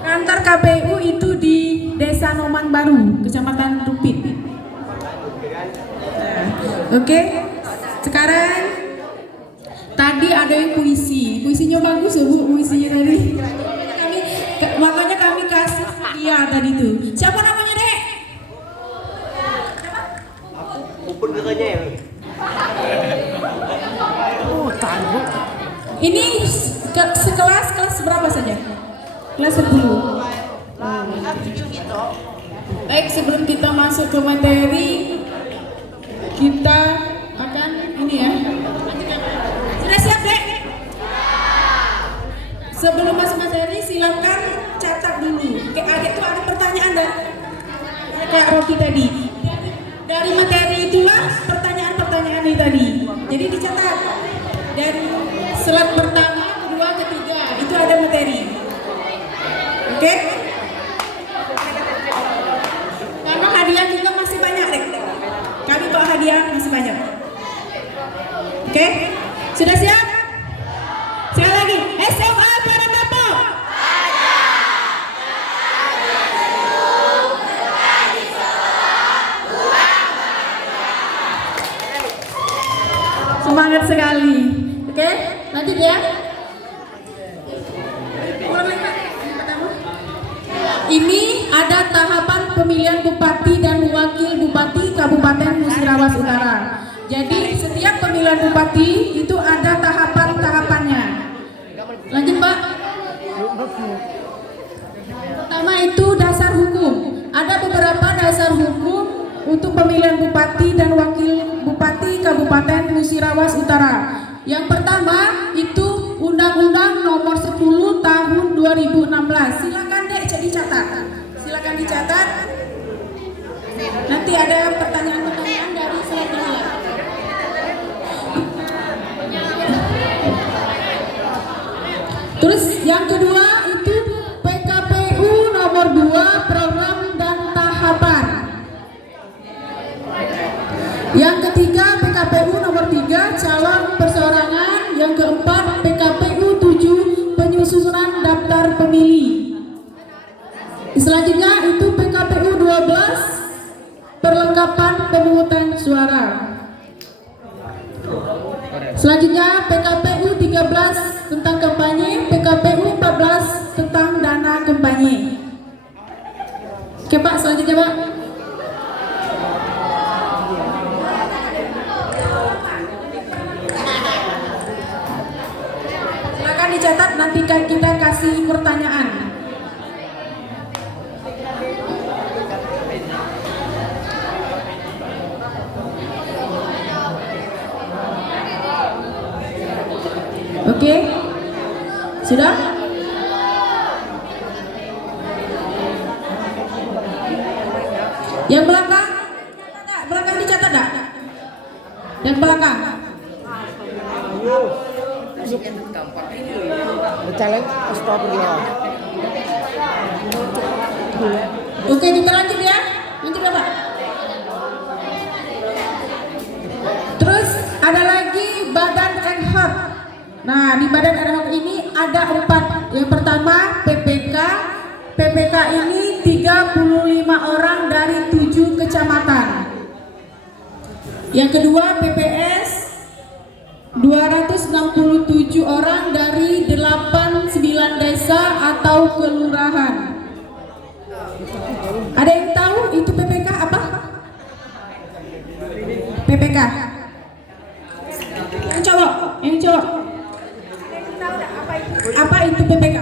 Kantor KPU itu di Desa Noman Baru, Kecamatan Rupit. Oke. Sekarang tadi ada yang puisinya bagus ya Bu, puisinya tadi. Makanya kami kasih hadiah tadi tuh. Siapa namanya Dek? Ini sekelas kelas berapa saja? Kelas 10. Baik, sebelum kita masuk ke materi, kita akan ini ya. Sudah siap Dek? Sebelum masuk materi, silakan catat dulu. Kayak itu ada pertanyaan dari Kak Rocky tadi. Dari materi itulah pertanyaan-pertanyaan ini tadi. Jadi dicatat. Dari slide pertama, kedua, ketiga itu ada materi. Oke? Karena hadiah kita masih banyak, Dek. Kami bawa hadiah masih banyak. Oke? Sudah siap? Sekali lagi, SMA Karandapo. Semangat sekali. Oke? Lanjut ya. Ini ada tahapan pemilihan bupati dan wakil bupati Kabupaten Musirawas Utara. Jadi setiap pemilihan bupati itu ada tahapan-tahapannya. Lanjut Pak. Pertama itu dasar hukum. Ada beberapa dasar hukum untuk pemilihan bupati dan wakil bupati Kabupaten Musirawas Utara. Yang pertama itu Undang-Undang Nomor 10 Tahun 2016. Silakan Dek dicatat. Silakan dicatat. Nanti ada pertanyaan-pertanyaan dari selanjutnya. Terus yang kedua itu PKPU nomor 2 program dan tahapan. Yang ketiga PKPU nomor 3 calon perseorangan. Yang keempat PKPU 7 penyusunan daftar pemilih. Selanjutnya itu PKPU 12 perlengkapan pemungutan suara. Selanjutnya PKPU 13 tentang kampanye, PKPU 14 tentang dana kampanye. Oke Pak, selanjutnya Pak. Silakan dicatat, nanti kita kasih pertanyaan. Oke, sudah? Yang belakang, belakang dicatat dah. Yang belakang. Oke, kita lanjut ya. Lanjut Bapak. Terus ada lagi badan ad hoc. Nah, di badan ad hoc ini ada 4. Yang pertama PPK. PPK ini 35 orang dari 7 kecamatan. Yang kedua PPS 267 orang dari 89 desa atau kelurahan. Ada yang tahu itu PPK apa? PPK. Yang cowok, yang cowok. Apa itu PPK?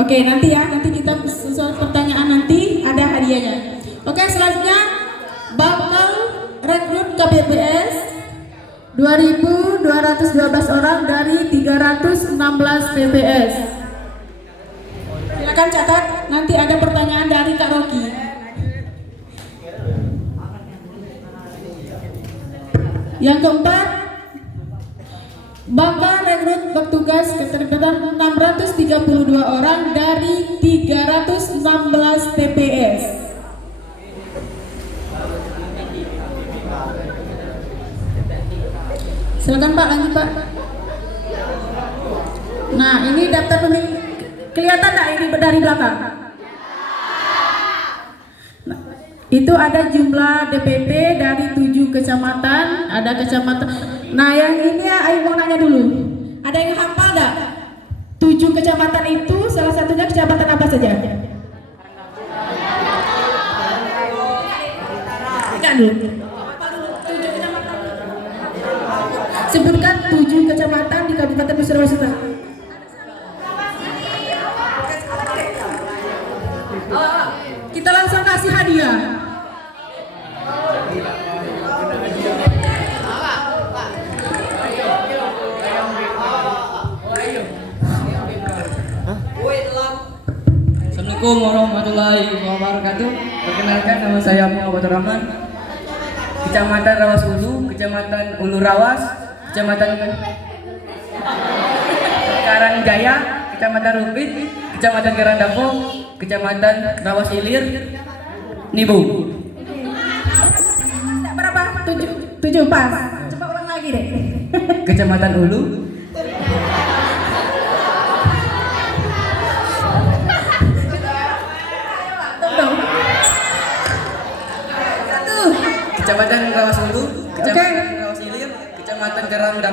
Oke, nanti ya, nanti kita sesuai pertanyaan nanti ada hadiahnya. Oke, selanjutnya bakal rekrut KPPS 2.212 orang dari 316 PPS. Silakan catat, nanti ada pertanyaan dari Kak Rocky. Yang keempat, bakal rekrut petugas keterlibatan 632 orang dari 316 TPS. Silakan Pak, lanjut Pak. Nah, ini daftar pemilih. Kelihatan nggak ini dari belakang? Nah, itu ada jumlah DPP dari 7 kecamatan, ada kecamatan. Nah, yang ini ya, ayo mau nanya dulu. Ada yang hafal nggak? 7 kecamatan itu salah satunya kecamatan apa saja? Enggak dulu. Sebutkan 7 kecamatan di Kabupaten Musirawas Utara. Kita langsung kasih hadiah. Assalamualaikum warahmatullahi wabarakatuh. Perkenalkan, nama saya Muhammad Rahman, Kecamatan Rawas Ulu, Kecamatan Ulu Rawas, Kecamatan Karangjaya, Kecamatan Rupit, Kecamatan Karandapo, Kecamatan Rawas Ilir, Nibu. Berapa? 7 pas. Coba ulang lagi deh. Kecamatan Ulu, Tuh.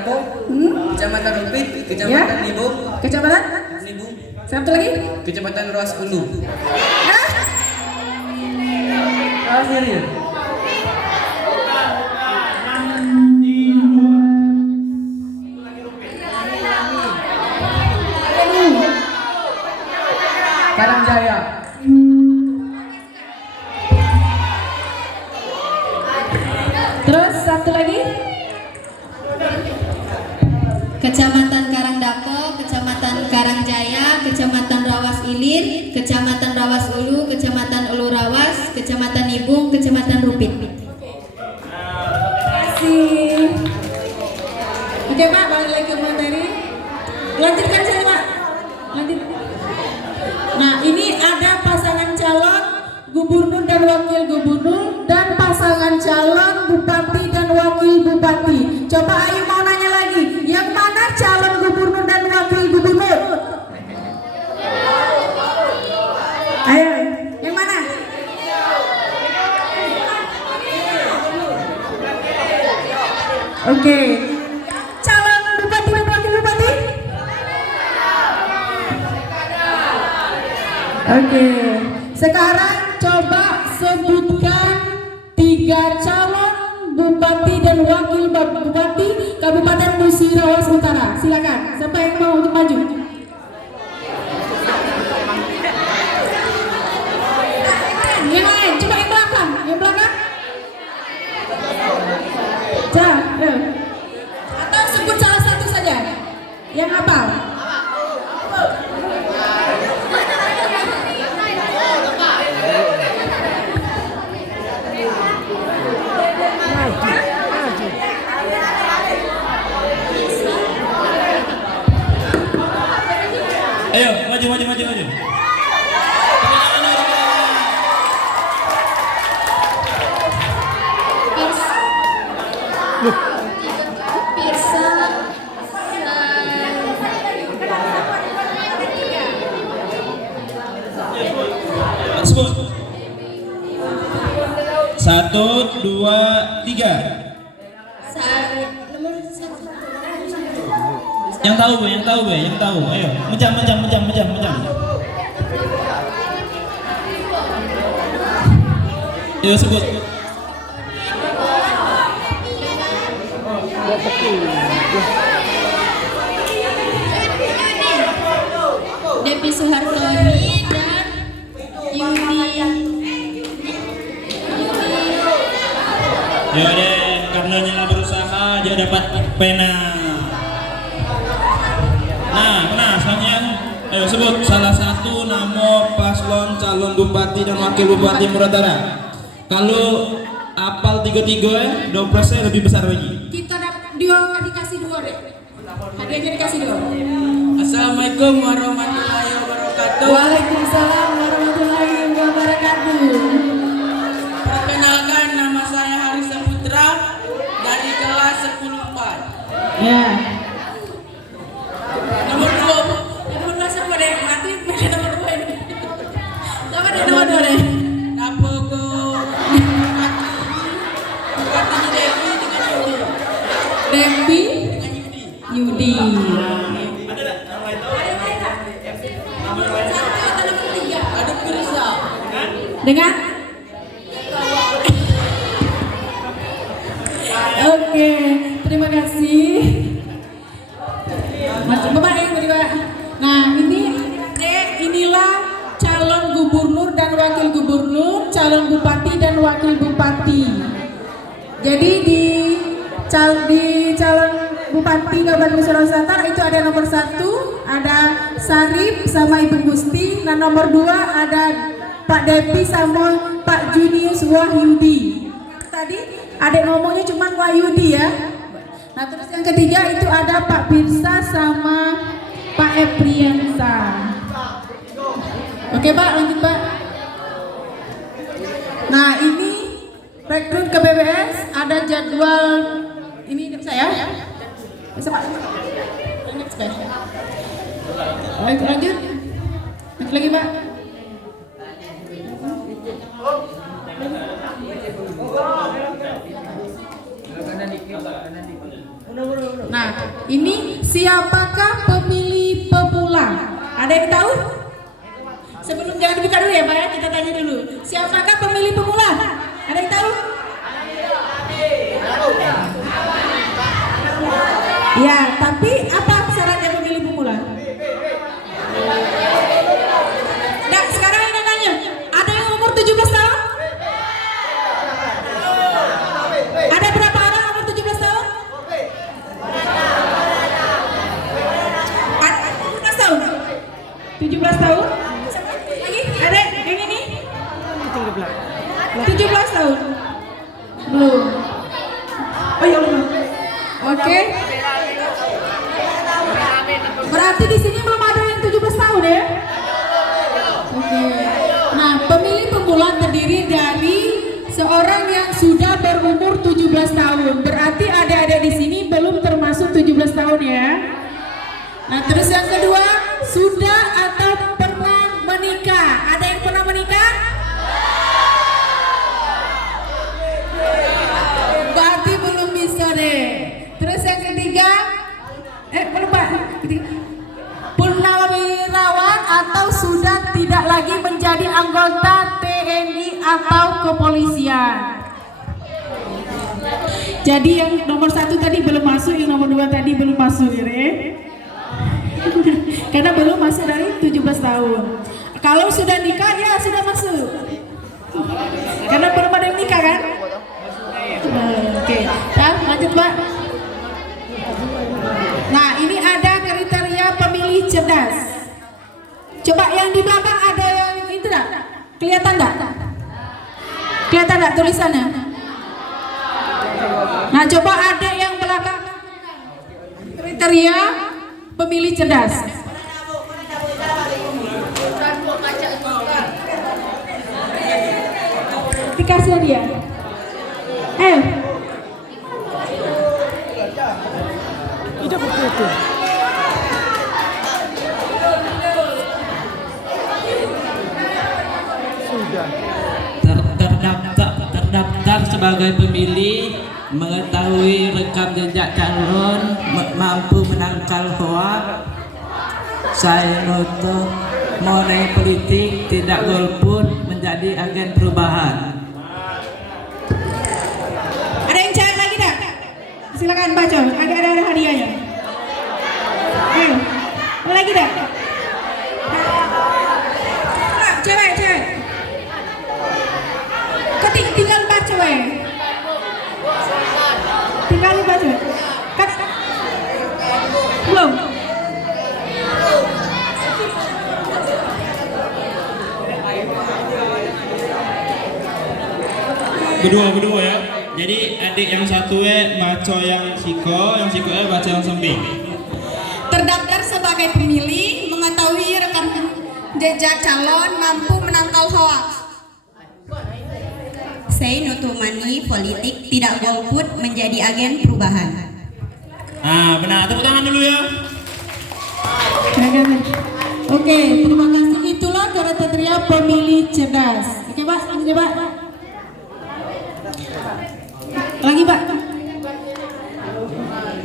Dapok, Kecamatan Rupit, Kecamatan Nibung, Kecamatan? Nibung, Satu lagi? Kecamatan Ruas Ulu. Hah? Oh, serius? Karangjaya. Terus satu lagi? Kecamatan Karangdapo, Kecamatan Karangjaya, Kecamatan Rawas Ilir, Kecamatan Rawas Ulu, Kecamatan Ulu Rawas, Kecamatan Nibung, Kecamatan Rupit. Kasih. Oke Pak, balik lagi ke materi. Lanjutkan saja Pak. Lanjut. Nah ini ada pasangan calon gubernur dan wakil gubernur dan pasangan calon bupati dan wakil bupati. Coba ayo mau nanya lagi, yang mana calon gubernur dan wakil gubernur? Ayo, yang mana? Oke. Calon bupati dan wakil bupati? Oke. Sekarang coba sebutkan 3 calon bupati dan wakil bupati Kabupaten Musirawas Utara. Silakan. Siapa yang mau untuk maju? Yang lain, coba yang belakang. Yang belakang? Atau sebut salah satu saja yang hafal. Ayo, maju. Sebut. 1, 2, 3. Yang tahu be, yang tahu. Ayo, menjam. Ayo sebut. Depi Suhartoni dan Yudi. Ya deh, karena Nyala berusaha dia dapat pena. Nah, selanjutnya ayo sebut salah satu nama paslon calon bupati dan wakil bupati Muratara. Kalau apal 3-3 dompetnya lebih besar lagi. Kita dia dikasih 2 deh. Hadiahnya dikasih 2. Assalamualaikum warahmatullahi wabarakatuh. Waalaikumsalam warahmatullahi wabarakatuh. Perkenalkan, nama saya Haris Saputra dari kelas 10-4. Ya. Nomor 2. Nomor 2 siapa deh? Mati beda nomor 2 ini. Siapa deh nomor 2 deh? Napogo. Bupatinya Dewi dengan Yudi. Devi Dengan Yudi. Yudi. Ada Pirsa. Dengan Oke, terima kasih. Macam Bapak yang berdua. Nah, inilah calon gubernur dan wakil gubernur, calon bupati dan wakil bupati. Jadi di calon bupati Kabupaten Musirawas Utara itu ada nomor 1, ada Sarip sama Ibu Gusti. Nah, nomor 2 ada Pak Depi sama Pak Junius Wahyudi. Tadi ada ngomongnya cuma Wahyudi ya. Nah, terus yang ketiga itu ada Pak Pirsa sama Pak Epriansa. Oke Pak, lanjut Pak. Nah, ini rekrut ke BBS, ada jadwal ini saya. Bisa Pak. Lanjut. Lanjut lagi Pak. Nah, ini siapakah pemilih pemula? Ada yang tahu? Sebelum jangan dibuka dulu ya Pak ya, kita tanya dulu. Siapakah pemilih pemula? Ada yang tahu? Ya, tapi apa syaratnya pemilih pemula? Nah, sekarang ini nanya, ada yang umur 17 tahun? Ada berapa orang umur 17 tahun? Ada 17 tahun? 17 tahun? Lagi? Ada yang ini? 17 tahun? Belum. Oh ya belum. Oke. Berarti di sini belum ada yang 17 tahun ya? Oke. Nah, pemilih pemula terdiri dari seorang yang sudah berumur 17 tahun. Berarti adik-adik di sini belum termasuk 17 tahun ya. Nah, terus yang kedua, sudah atau pernah menikah. Ada yang pernah menikah? Berarti belum bisa deh. Terus yang ketiga, belum Pak. Purnawirawan atau sudah tidak lagi menjadi anggota TNI atau kepolisian. Jadi yang nomor 1 tadi belum masuk, yang nomor 2 tadi belum masuk ya. Karena belum masuk dari 17 tahun. Kalau sudah nikah ya sudah masuk. Karena belum ada yang nikah kan? Oke, nah, lanjut Pak. Nah, ini ada kriteria pemilih cerdas. Coba yang di belakang ada yang itu enggak? Kelihatan enggak? Kelihatan enggak tulisannya? Nah, coba ada yang belakang kriteria pemilih cerdas. Dikasih dia. Terdaftar sebagai pemilih, mengetahui rekam jejak calon, mampu menangkal hoak, saya noto money politik, tidak golput, menjadi agen perubahan. Ada yang cari lagi tak? Silakan baca, ada hadiahnya. Ayo, ada lagi tak? Cewek. Tinggal baca weh. Tinggal baca. Kan belum. Kedua ya. Jadi adik yang satu baca yang siko baca yang samping. Terdaftar sebagai pemilih, mengetahui rekam jejak calon, mampu menangkal hoaks. Say no to money politik, tidak golput, menjadi agen perubahan. Nah, benar. Tepuk tangan dulu ya. Oke, terima kasih. Itulah kriteria pemilih cerdas. Oke Pak, lanjut Pak. Lagi Pak.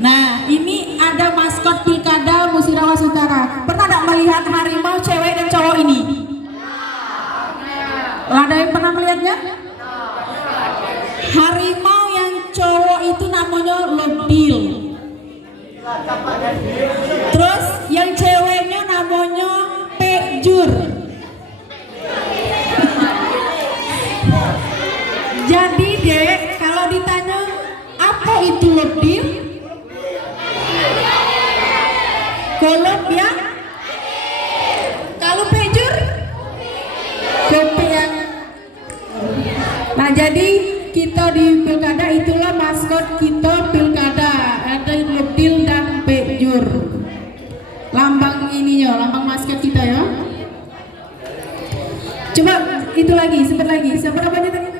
Nah, ini ada maskot Pilkada Musirawas Utara. Pernah tidak melihat harimau cewek dan cowok ini? Ada yang pernah melihatnya? Harimau yang cowok itu namanya Lodil. Terus yang ceweknya namanya Pejur. Jadi dek, kalau ditanya apa itu Lodil, kalau ya, kalau Pejur, kopi yang. Nah jadi kita di Pilkada itulah maskot kita Pilkada, ada Lodil dan Pejur. Lambang ininya, lambang maskot kita ya. Coba itu lagi, sebentar lagi. Siapa namanya tadi?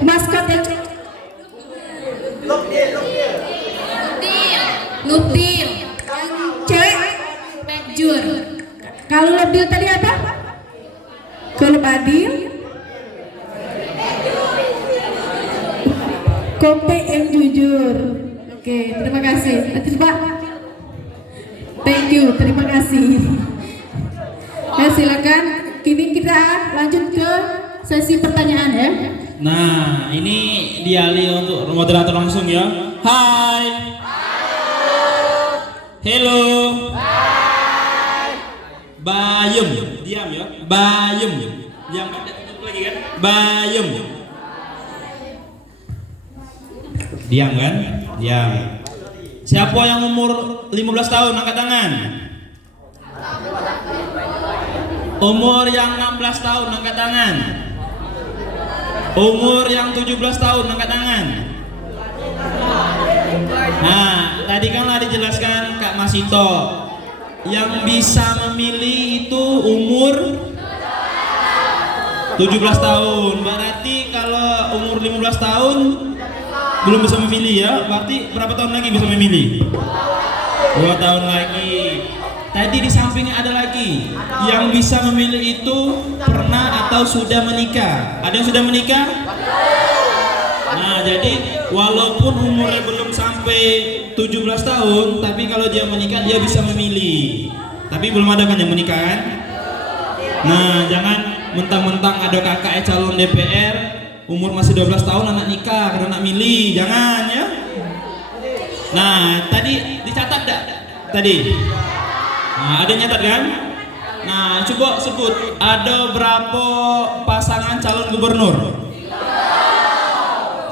Maskot yang Lodil. Yang cewek Pejur. Kalau Lodil tadi apa? Kalau Badil Kompe yang jujur. Oke, terima kasih. Nanti Pak. Thank you, terima kasih. Ya silakan. Kini kita lanjut ke sesi pertanyaan ya. Nah, ini dialih untuk moderator langsung ya. Hai. Hello. Bayem, diam ya. Bayem. Diam lagi kan? Bayem. Diam kan? Diam. Siapa yang umur 15 tahun angkat tangan? Umur yang 16 tahun angkat tangan. Umur yang 17 tahun angkat tangan. Nah, tadi kan lah dijelaskan Kak Masito, yang bisa memilih itu umur 17 tahun. Berarti kalau umur 15 tahun belum bisa memilih ya. Berarti berapa tahun lagi bisa memilih? 2 tahun lagi. Tadi di sampingnya ada lagi yang bisa memilih itu pernah atau sudah menikah. Ada yang sudah menikah? Nah, jadi walaupun umurnya belum sampai 17 tahun, tapi kalau dia menikah dia bisa memilih. Tapi belum ada kan yang menikah kan? Nah, jangan mentang-mentang ada kakaknya calon DPR, umur masih 12 tahun anak nikah karena anak milih, jangan ya. Nah, tadi dicatat enggak? Tadi. Nah, ada nyatat kan? Nah, coba sebut ada berapa pasangan calon gubernur?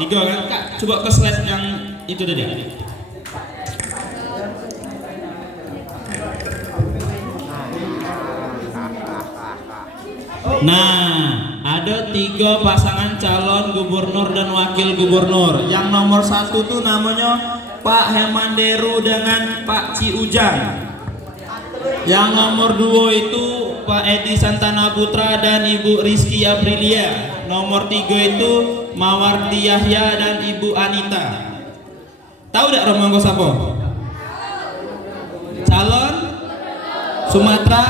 3 kan? Kak, coba ke slide yang itu tadi. Nah, ada 3 pasangan calon gubernur dan wakil gubernur. Yang nomor 1 tuh namanya Pak Hemanderu dengan Pak Ci Ujang. Yang nomor 2 itu Pak Edi Santana Putra dan Ibu Rizky Aprilia. Nomor 3 itu Mawardi Yahya dan Ibu Anita. Tahu tidak Romango Sapo? Calon Sumatera.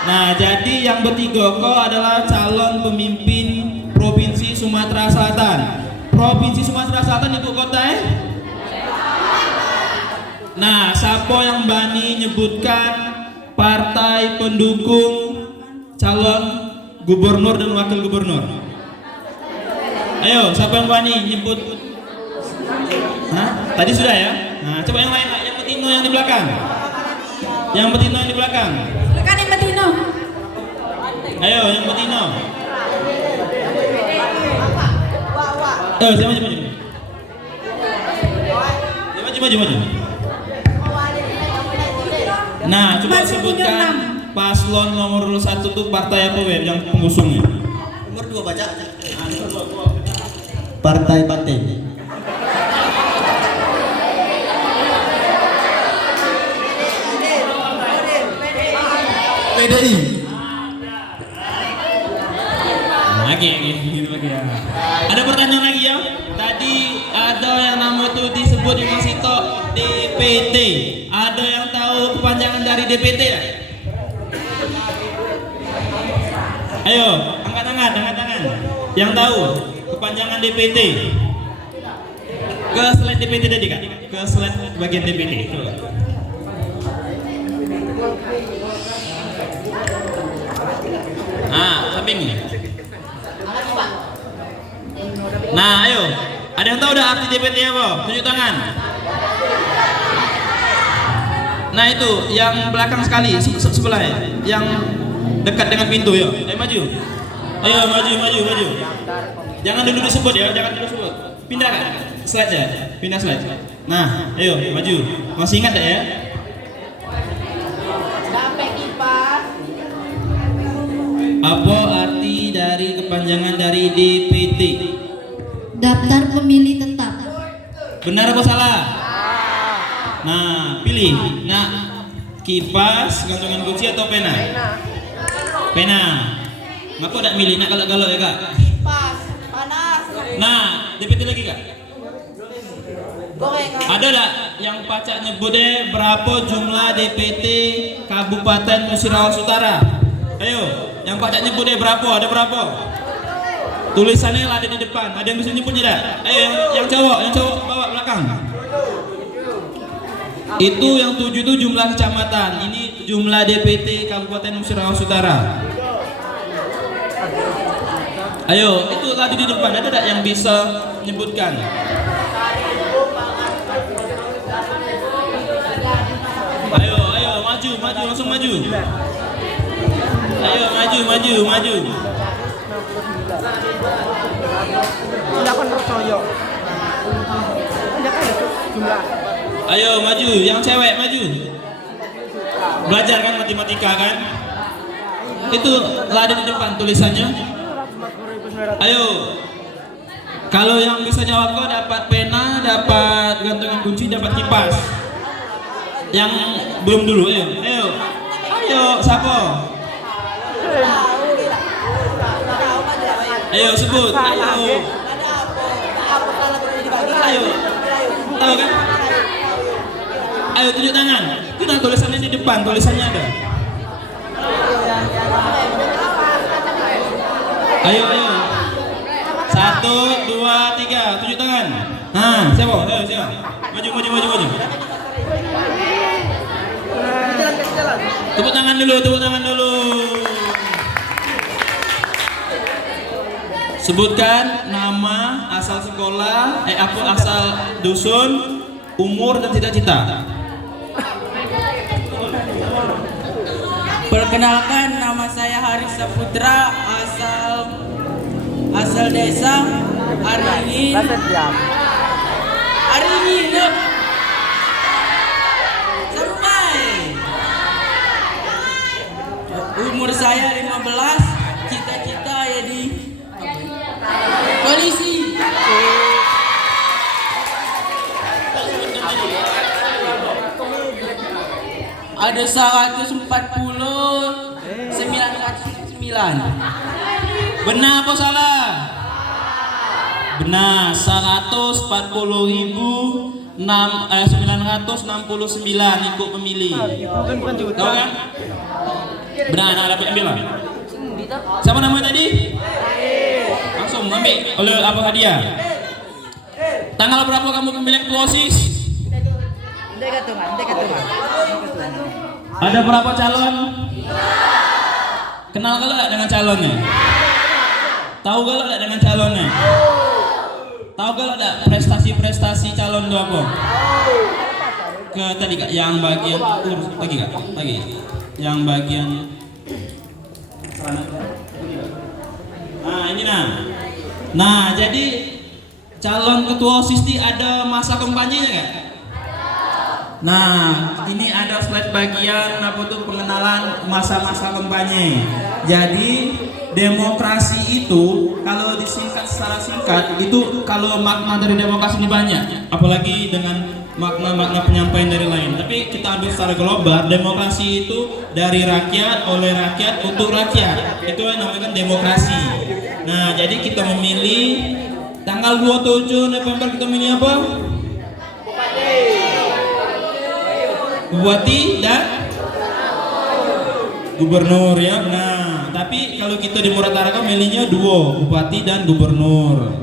Nah, jadi yang bertiga kok adalah calon pemimpin Provinsi Sumatera Selatan. Provinsi Sumatera Selatan ibu kota Nah, siapa yang bani nyebutkan partai pendukung calon gubernur dan wakil gubernur? Ayo, siapa yang bani nyebut? Hah? Tadi sudah ya? Nah, coba yang lain, yang betino yang di belakang. Yang betino yang di belakang. Silakan yang betino. Ayo, yang betino. Siapa maju. Maju. Nah, coba sebutkan paslon nomor 1 tuh partai apa web yang pengusungnya? Nomor 2 baca. Partai Banteng. PDI. Lagi ya. Ada pertanyaan lagi ya? Tadi ada yang nama itu disebut di Masito DPT. Ada yang tahu kepanjangan dari DPT ya? Ayo, angkat tangan. Yang tahu kepanjangan DPT? Ke slide DPT tadi Kak. Ke slide bagian DPT. Samping nih. Nah, ayo. Ada yang tahu udah arti DPT apa? Tunjuk tangan. Nah, itu yang belakang sekali, sebelah ya. Yang dekat dengan pintu ya. Ayo maju. Ayo maju. Jangan dulu disebut ya, jangan dulu disebut. Pindah kan? Slide ya. Pindah slide. Nah, ayo maju. Masih ingat tak ya? Apa arti dari kepanjangan dari DPT? Daftar pemilih tetap. Benar apa salah? Nah, pilih. Nah, kipas, gantungan kunci atau pena? Pena. Ngapa tidak milih? Nak galak-galak ya Kak? Kipas, panas. Nah, DPT lagi Kak? Ada lah yang pacak nyebut deh berapa jumlah DPT Kabupaten Musirawas Utara? Ayo, yang pacak nyebut deh berapa? Ada berapa? Tulisannya ada di depan. Ada yang bisa nyebut tidak? Yang cowok bawa belakang. Itu yang 7 itu jumlah kecamatan. Ini jumlah DPT Kabupaten Musirawas Utara. Ayo, itu tadi di depan ada tidak yang bisa menyebutkan? Ayo, maju, langsung maju. Ayo, maju. Ayo, maju, yang cewek maju. Belajar kan matematika kan? Itu ada di depan tulisannya. Ayo. Kalau yang bisa jawab kok dapat pena, dapat gantungan kunci, dapat kipas. Yang belum dulu, ayo, siapa? Ayo sebut, ayo, tahu kan? Ayo tunjuk tangan. Itu tulisannya di depan, tulisannya ada. Ayo. 1, 2, 3, tunjuk tangan. Nah, siapa? Ayo, siapa? Maju. Tepuk tangan dulu. Sebutkan nama, asal sekolah, asal dusun, umur dan cita-cita. Perkenalkan, nama saya Haris Saputra, asal desa Aringin. Sampai. Umur saya 15, cita-cita jadi polisi. Ada 140, 909. Benar apa salah? Benar, 140.969 ikut pemilih. Tahu kan? Benar, anak dapat ambil lah. Siapa nama tadi? Langsung ambil oleh apa hadiah? Tanggal berapa kamu pemilihan ketua OSIS? Ada berapa calon? Kenal kalau tidak dengan calonnya? Tahu kalau tidak dengan calonnya? Tahu kalau tidak prestasi calon itu apa? Ke tadi kak, yang bagian lagi kak, lagi. Yang bagian nah ini nah jadi calon ketua OSIS ada masa kampanye nya kak? Nah, ini ada slide bagian pengenalan masa-masa kampanye. Jadi demokrasi itu kalau disingkat secara singkat itu kalau makna dari demokrasi ini banyak, apalagi dengan makna-makna penyampaian dari lain. Tapi kita ambil secara global, demokrasi itu dari rakyat, oleh rakyat, untuk rakyat. Itu yang namanya demokrasi. Nah, jadi kita memilih tanggal 27 November kita milih apa? Bupati dan gubernur ya. Nah, tapi kalau kita di Murataraga milihnya dua, bupati dan gubernur.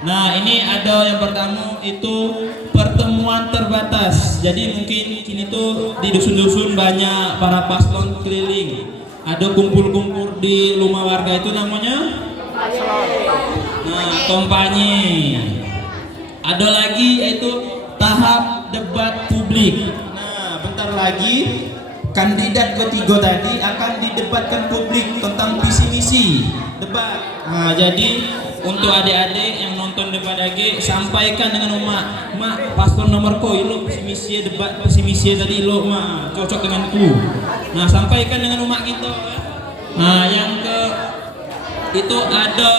Nah, ini ada yang pertama itu pertemuan terbatas. Jadi mungkin kini tuh di dusun-dusun banyak para paslon keliling. Ada kumpul-kumpul di rumah warga itu namanya kampanye. Ada lagi yaitu tahap debat publik. Bentar lagi kandidat ketiga tadi akan didebatkan publik tentang visi misi debat. Nah, jadi untuk adik-adik yang nonton debat lagi sampaikan dengan mak paslon nomor ko lo visi misi debat visi misi tadi lo mak cocok denganku. Nah, sampaikan dengan umat kita. Nah, yang ke itu ada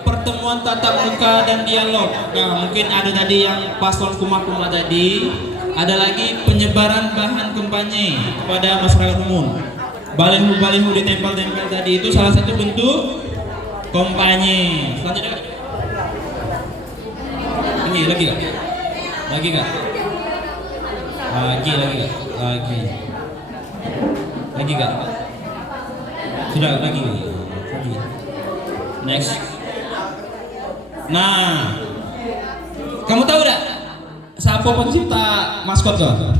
pertemuan tatap muka dan dialog. Nah, mungkin ada tadi yang paslon kumah-kumah tadi. Ada lagi penyebaran bahan kampanye kepada masyarakat umum. Baliho-baliho ditempel-tempel tadi itu salah satu bentuk kampanye. Selanjutnya ini lagi kak? Lagi kak? Lagi kak? Sudah lagi. Next. Nah, kamu tahu tidak siapa pencipta maskot tuh?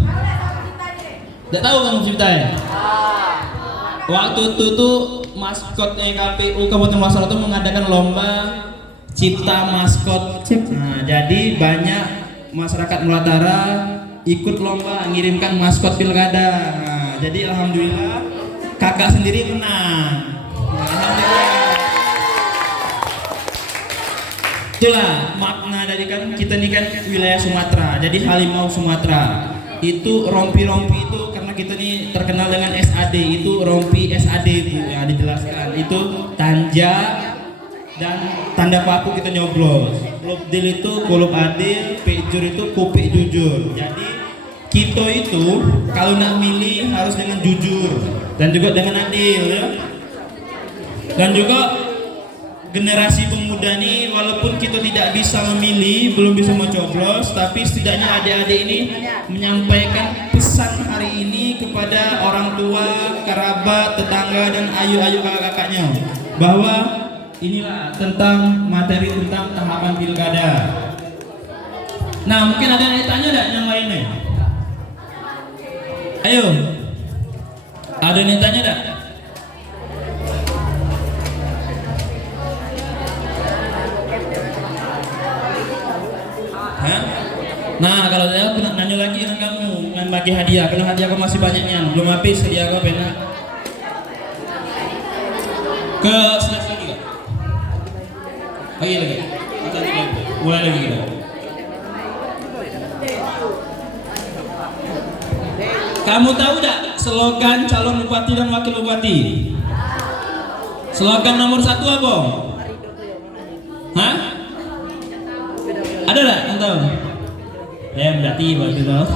Tidak tahu kamu penciptanya? Waktu itu tuh maskotnya KPU Kabupaten Masalah itu mengadakan lomba cipta maskot. Nah, jadi banyak masyarakat Mulatara ikut lomba ngirimkan maskot pilkada. Nah, jadi alhamdulillah kakak sendiri menang. Itulah makna dari kan kita ini kan wilayah Sumatera, jadi harimau Sumatera. Itu rompi-rompi itu karena kita ini terkenal dengan SAD, itu rompi SAD Bu, ya dijelaskan. Itu tanja dan tanda paku kita nyoblos. Lubdil itu kulub adil, pejur itu kupik jujur. Jadi kita itu kalau nak milih harus dengan jujur dan juga dengan adil ya. Dan juga generasi pemuda ini walaupun kita tidak bisa memilih, belum bisa mencoblos, tapi setidaknya adik-adik ini menyampaikan pesan hari ini kepada orang tua, kerabat, tetangga dan ayu-ayu kakak-kakaknya bahwa inilah tentang materi tentang tahapan pilkada. Nah, mungkin ada yang tanya enggak yang lainnya? Ayo. Ada yang tanya enggak? Nah, kalau saya nak nanya lagi dengan kamu, dengan bagi hadiah, karena hadiah kamu masih banyaknya, belum habis hadiah kau pena. Ke slide lagi kak? Lagi. Mulai lagi kita. Kamu tahu tak slogan calon bupati dan wakil bupati? Slogan nomor 1 apa? Hah? Ada tak yang tahu? Ya berarti baru tahu.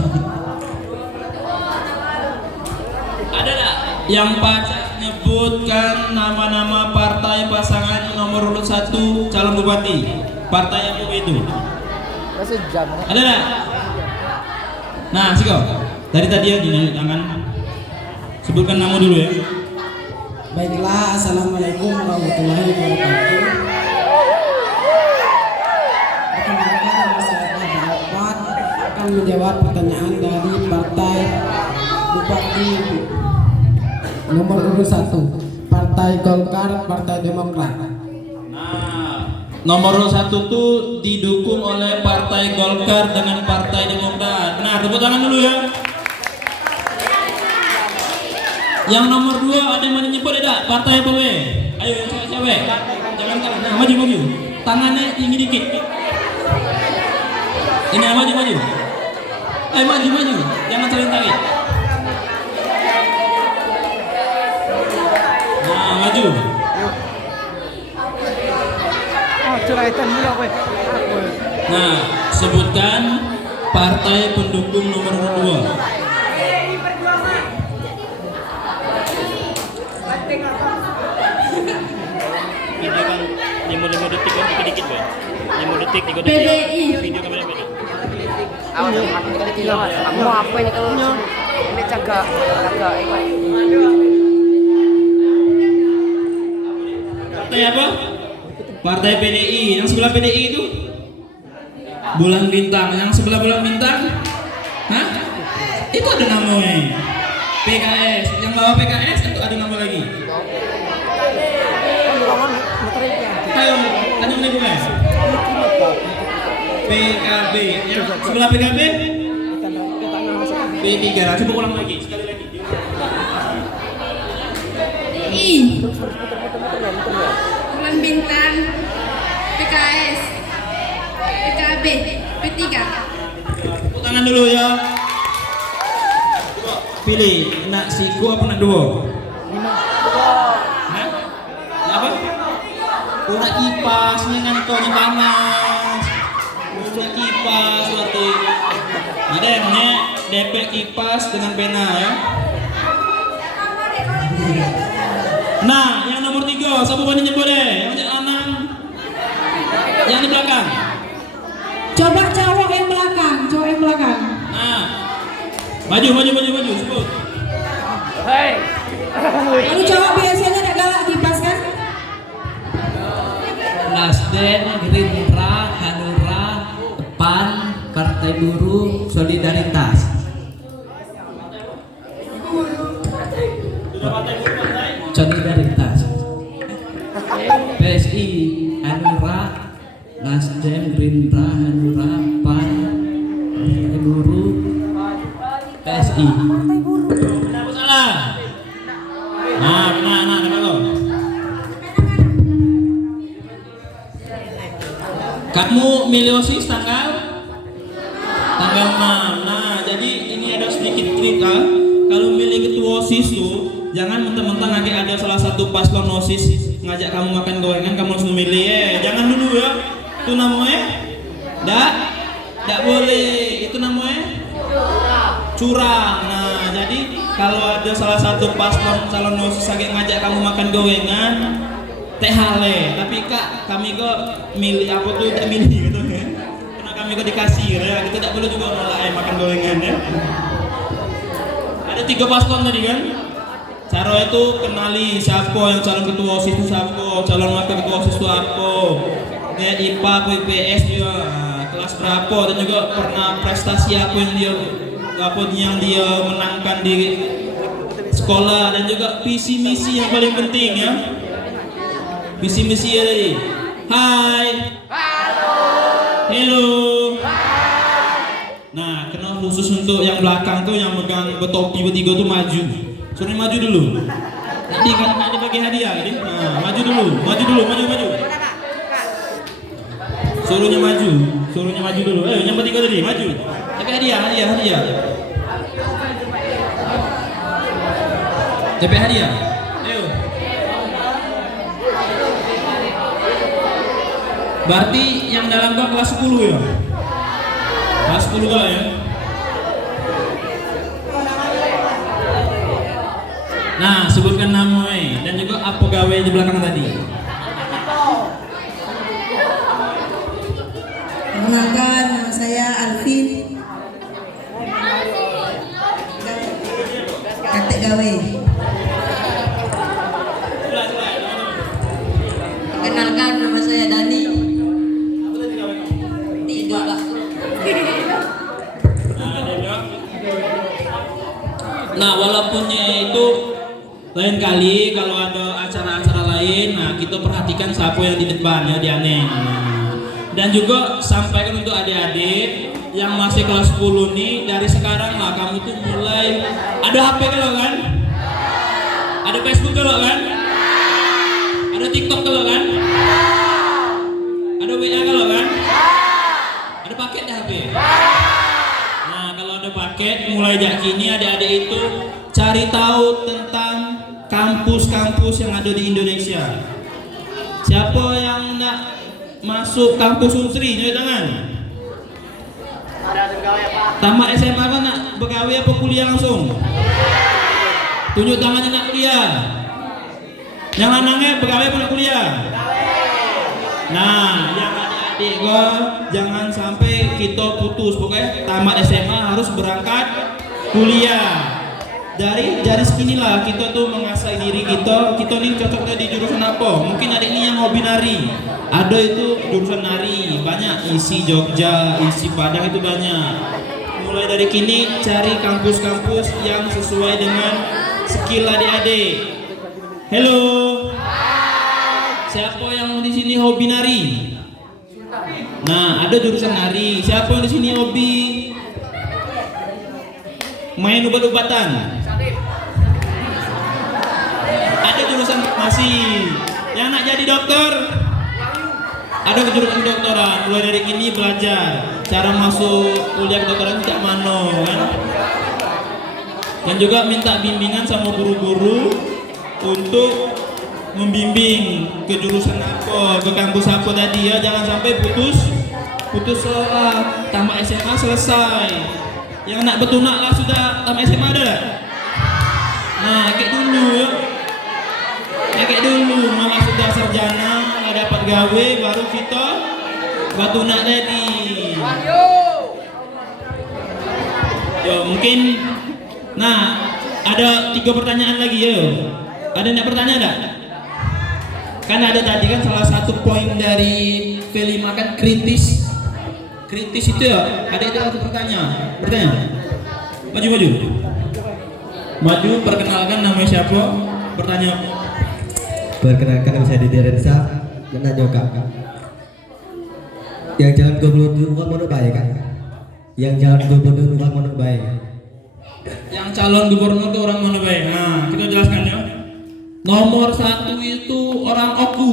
Ada tak yang pacak nyebutkan nama-nama partai pasangan nomor urut 1 calon bupati? Partai apa itu? Ada tak? Nah, Siko. Dari tadi ya di tangan. Sebutkan nama dulu ya. Baiklah, assalamualaikum warahmatullahi wabarakatuh. Perkenalkan nama saya Ahmad akan menjawab pertanyaan dari partai Bupati nomor urut 1, Partai Golkar, Partai Demokrat. Nah, nomor 1 tuh didukung oleh Partai Golkar dengan Partai Demokrat. Nah, tepuk tangan dulu ya. Yang nomor 2 ada yang mau nyebut ada? Partai apa we? Ayo yang cewek-cewek. Jangan kalah. Nah, maju. Tangannya tinggi dikit. Ini maju. Ayo maju. Jangan saling tarik. Nah, maju. Nah, sebutkan partai pendukung nomor 2. PDI. Kamu apa ini kalau ini cakap Partai apa? Partai PDI. Yang sebelah PDI itu Bulan Bintang. Yang sebelah Bulan Bintang? Hah? Itu ada namanya. PKS. Yang bawah PKS itu ada nama lagi. Ayo, ada yang lebih guys. PKB. Yang sebelah PKB? P3. Coba ulang lagi. Sekali lagi. PDI. Bulan Bintang. PKS. PKB. P3. Tepuk tangan dulu ya. Pilih, nak siku apa nak dua? Hah? Apa? Nak kipas dengan kau ni panas. Nak kipas berarti. Ada yang DP kipas dengan pena ya. Nah, yang nomor 3, siapa boleh nyebut deh? Yang Anang. Yang di belakang. Coba cowok yang belakang. Nah, maju, sebut. Lalu cowok biasanya agak galak kipas kan? Nasdem, Gerindra, Partai Buruh Solidaritas. Solidaritas. PSI Hanura, Nasdem, Gerindra, Hanura, PAN, Partai Buruh, PSI. Kenapa salah? Nah, benar lo. Kamu milih OSIS tanggal 6. Nah, jadi ini ada sedikit cerita. Kalau milih ketua OSIS tuh, jangan mentang-mentang lagi ada salah satu paslon OSIS ngajak kamu makan gorengan, kamu langsung milih. Jangan dulu ya. Itu namanya tidak boleh. Itu namanya curang. Nah, jadi kalau ada salah satu paslon calon OSIS lagi ngajak kamu makan gorengan, teh hale, tapi kak kami kok milih apa tuh tidak milih gitu ya, karena kami kok dikasih gitu ya, kita tidak boleh juga malah makan gorengan ya. Ada 3 paslon tadi kan, cara itu kenali siapa yang calon ketua OSIS itu siapa, calon wakil ketua OSIS itu apa, dia IPA, IPS juga, kelas berapa, dan juga pernah prestasi apa yang dia menangkan di sekolah, dan juga visi misi yang paling penting ya. Visi misi ya tadi. Hai. Halo. Hello. Nah, kena khusus untuk yang belakang tuh yang megang betopi bertiga tuh maju. Suruh maju dulu. Nanti kan ada bagi hadiah jadi. Nah, maju dulu. Maju. Suruhnya maju dulu. Yang bertiga tadi maju. Tapi hadiah. Tapi hadiah. Ayo. Berarti yang dalam gua kelas 10 ya? Kelas 10 gak ya? Nah, sebutkan namanya dan juga apa gawe di belakang tadi. Perkenalkan, nama saya Alvin. Kakek gawe. Perkenalkan, nama saya Dani. Tiga Pak. Nah, walaupunnya itu lain kali kalau ada acara-acara lain, nah kita perhatikan siapa yang di depan ya, di aneh. Dan juga sampaikan untuk adik-adik yang masih kelas 10 nih, dari sekarang lah kamu tuh mulai ada HP kalau kan? Ada Facebook kalau kan? Ada TikTok kalau kan? Ada WA kalau kan? Ada paket di HP? Nah, kalau ada paket, mulai dari kini adik-adik itu cari tahu tentang kampus-kampus yang ada di Indonesia. Siapa yang nak masuk kampus Unsri, nyari tangan. Tamat SMA kan nak begawe apa kuliah langsung? Tunjuk tangannya nak kuliah. Jangan nangis, begawe apa nak kuliah? Nah, yang adik-adik gua jangan sampai kita putus. Pokoknya tamat SMA harus berangkat kuliah. Dari seginilah kita tuh mengasah diri kita nih cocoknya di jurusan apa. Mungkin adik ini yang hobi nari, ada itu jurusan nari banyak, isi Jogja, isi Padang itu banyak. Mulai dari kini cari kampus-kampus yang sesuai dengan skill adik-adik. Halo, siapa yang di sini hobi nari? Nah, ada jurusan nari. Siapa yang di sini hobi main ubat-ubatan? Ada jurusan farmasi. Yang nak jadi dokter? Ada jurusan kedokteran. Mulai dari kini belajar cara masuk kuliah kedokteran sejak mana kan? Dan juga minta bimbingan sama guru-guru untuk membimbing ke jurusan apa, ke kampus apa tadi ya. Jangan sampai putus sekolah, tamat SMA selesai. Yang nak betunak lah sudah tamat SMA ada tak? Nah, kayak dulu ya. Kayak dulu malah sudah sarjana, nggak dapat gawe, baru kita betunak tadi. Yo, mungkin. Nah, ada 3 pertanyaan lagi ya. Ada yang bertanya enggak? Kan ada tadi kan salah satu poin dari V5 kan kritis kritis itu ya. Ada itu satu bertanya. Maju, perkenalkan nama siapa? Bertanya. Perkenalkan nama saya Didi Rensa. Menanya kak. Yang jalan gubernur uang mana baik kak? Yang jalan gubernur uang mana baik? Yang calon gubernur itu orang mana baik? Nah, kita jelaskan ya. Nomor 1 itu orang Oku.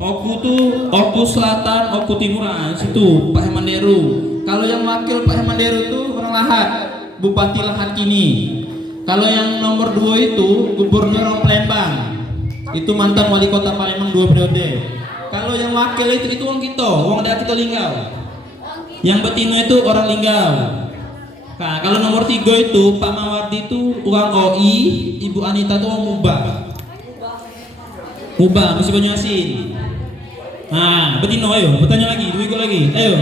Oku tuh Oku Selatan, Oku Timuran. Situ Pak Hemanderu. Kalau yang wakil Pak Hemanderu itu orang Lahat, Bupati Lahat kini. Kalau yang nomor 2 itu Gubernur orang Palembang. Itu mantan wali kota Palembang 2 periode. Kalau yang wakil itu orang kita, orang daerah kita Linggau. Yang betina itu orang Linggau. Nah, kalau nomor 3 itu Pak Mawardi itu orang OI, Ibu Anita itu orang Mubah, mesti Banyu Asin. Nah, betino ayo, bertanya lagi, 2 ikut lagi, ayo.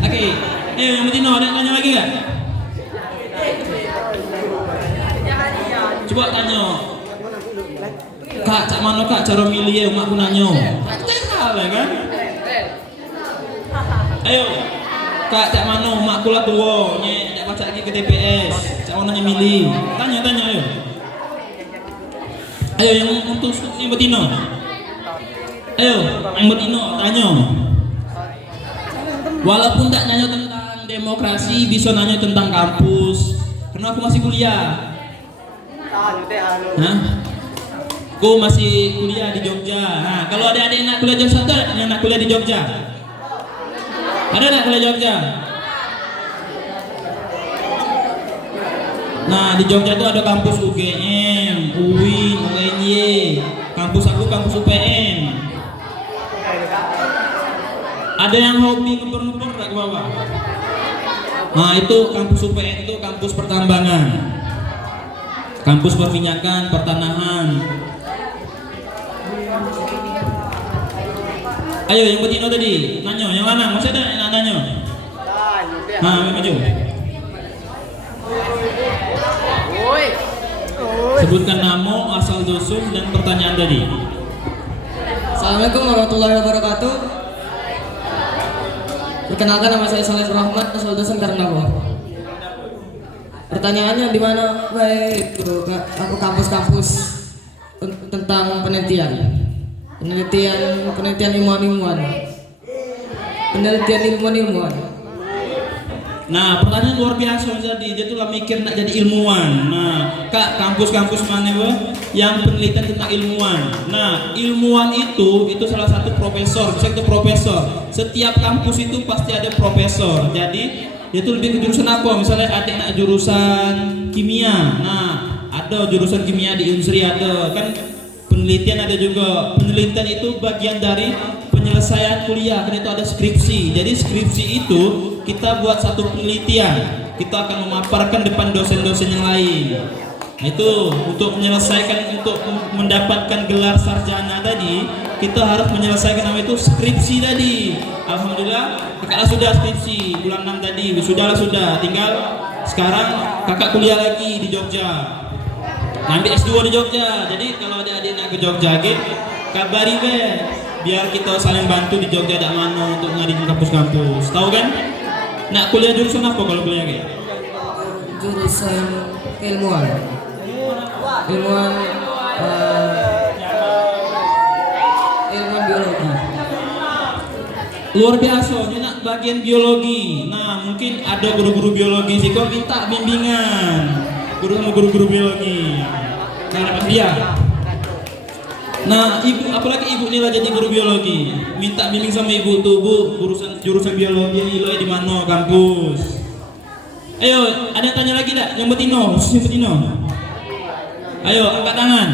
Oke, ayo yang betino, ada tanya lagi nggak? Coba tanya. Kak, cak mana kak cara milih ya, mak aku nanya. Salah kan? Ayo, kak cak mana mak aku lah tua, nyek baca lagi ke TPS. Cak mana yang milih? Tanya ayo. Ayo yang untuk yang betino. Ayo, yang betino tanya. Walaupun tak nanya tentang demokrasi, bisa nanya tentang kampus. Karena aku masih kuliah. Hah? Aku masih kuliah di Jogja. Nah, kalau ada adik nak kuliah Jogja, ada yang nak kuliah di Jogja? Ada nak kuliah Jogja? Nah, di Jogja itu ada kampus UGM, UIN, UNY. Kampus aku kampus UPN. Ada yang hobi ngebor-ngebor tak ke bawah? Nah, itu kampus UPN itu kampus pertambangan. Kampus perminyakan, pertanahan. Ayo yang betino tadi, nanya, yang mana? Masih ada yang nanya? Nah, maju. Sebutkan nama, asal dusun, dan pertanyaan tadi. Assalamualaikum warahmatullahi wabarakatuh. Perkenalkan nama saya Saleh Rahmat, asal dusun Karangdapo. Pertanyaannya di mana? Baik, aku kampus-kampus tentang penelitian ilmuwan. Nah, pertanyaan luar biasa jadi dia tuh lah mikir nak jadi ilmuwan. Nah, kak kampus-kampus mana yang penelitian tentang ilmuwan. Nah, ilmuwan itu salah satu profesor, itu profesor. Setiap kampus itu pasti ada profesor. Jadi dia tuh lebih ke jurusan apa? Misalnya adik nak jurusan kimia. Nah, ada jurusan kimia di Unsri ada. Kan penelitian ada juga. Penelitian itu bagian dari penyelesaian kuliah. Kan itu ada skripsi. Jadi skripsi itu kita buat satu penelitian, kita akan memaparkan depan dosen-dosen yang lain. Nah, itu untuk menyelesaikan, untuk mendapatkan gelar sarjana tadi, kita harus menyelesaikan nama itu skripsi tadi. Alhamdulillah kakak sudah skripsi bulan 6 tadi, sudah. Tinggal sekarang kakak kuliah lagi di Jogja, ambil S2 di Jogja. Jadi kalau adik-adik nak ke Jogja, kabari biar kita saling bantu di Jogja ada mana untuk ngadi kampus-kampus. Tahu kan? Nak kuliah jurusan apa kalau kuliah kayak? Jurusan ilmuwan biologi. Luar biasa, ini nak bagian biologi. Nah, mungkin ada guru-guru biologi sih, kau minta bimbingan guru-guru biologi. Nah, dapat dia. Nah, ibu, apalagi ibu nila jadi guru biologi, minta bimbing sama ibu tuh, bu, jurusan biologi nilai di mana kampus. Ayo, ada yang tanya lagi tak? Yang betino, khusus yang betino. Ayo, angkat tangan.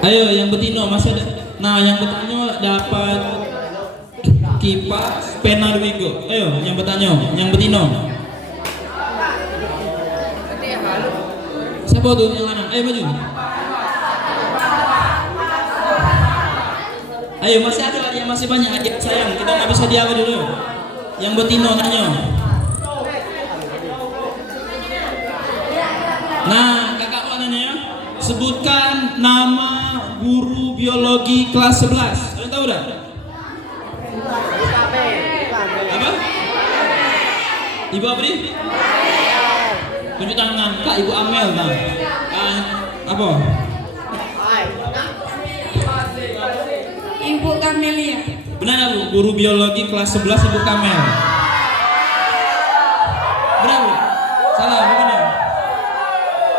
Ayo, yang betino masih ada. Nah, yang bertanya dapat kipas, pena 2 minggu. Ayo, yang bertanya, yang betino. Siapa tuh yang mana? Ayo maju. Ayo, masih ada lagi yang masih banyak adik sayang. Kita nggak bisa diawal dulu. Yang betino nanya. Nah, kakak mana ya? Sebutkan nama guru biologi kelas 11. Kalian tahu dah? Apa? Ibu apa nih? Tunjuk tangan. Kak, Ibu Amel. Nah. Apa? Ibu Kamelia. Benar Bu? Guru biologi kelas 11 Ibu Kamel. Benar Bu? Salah, bukan ya?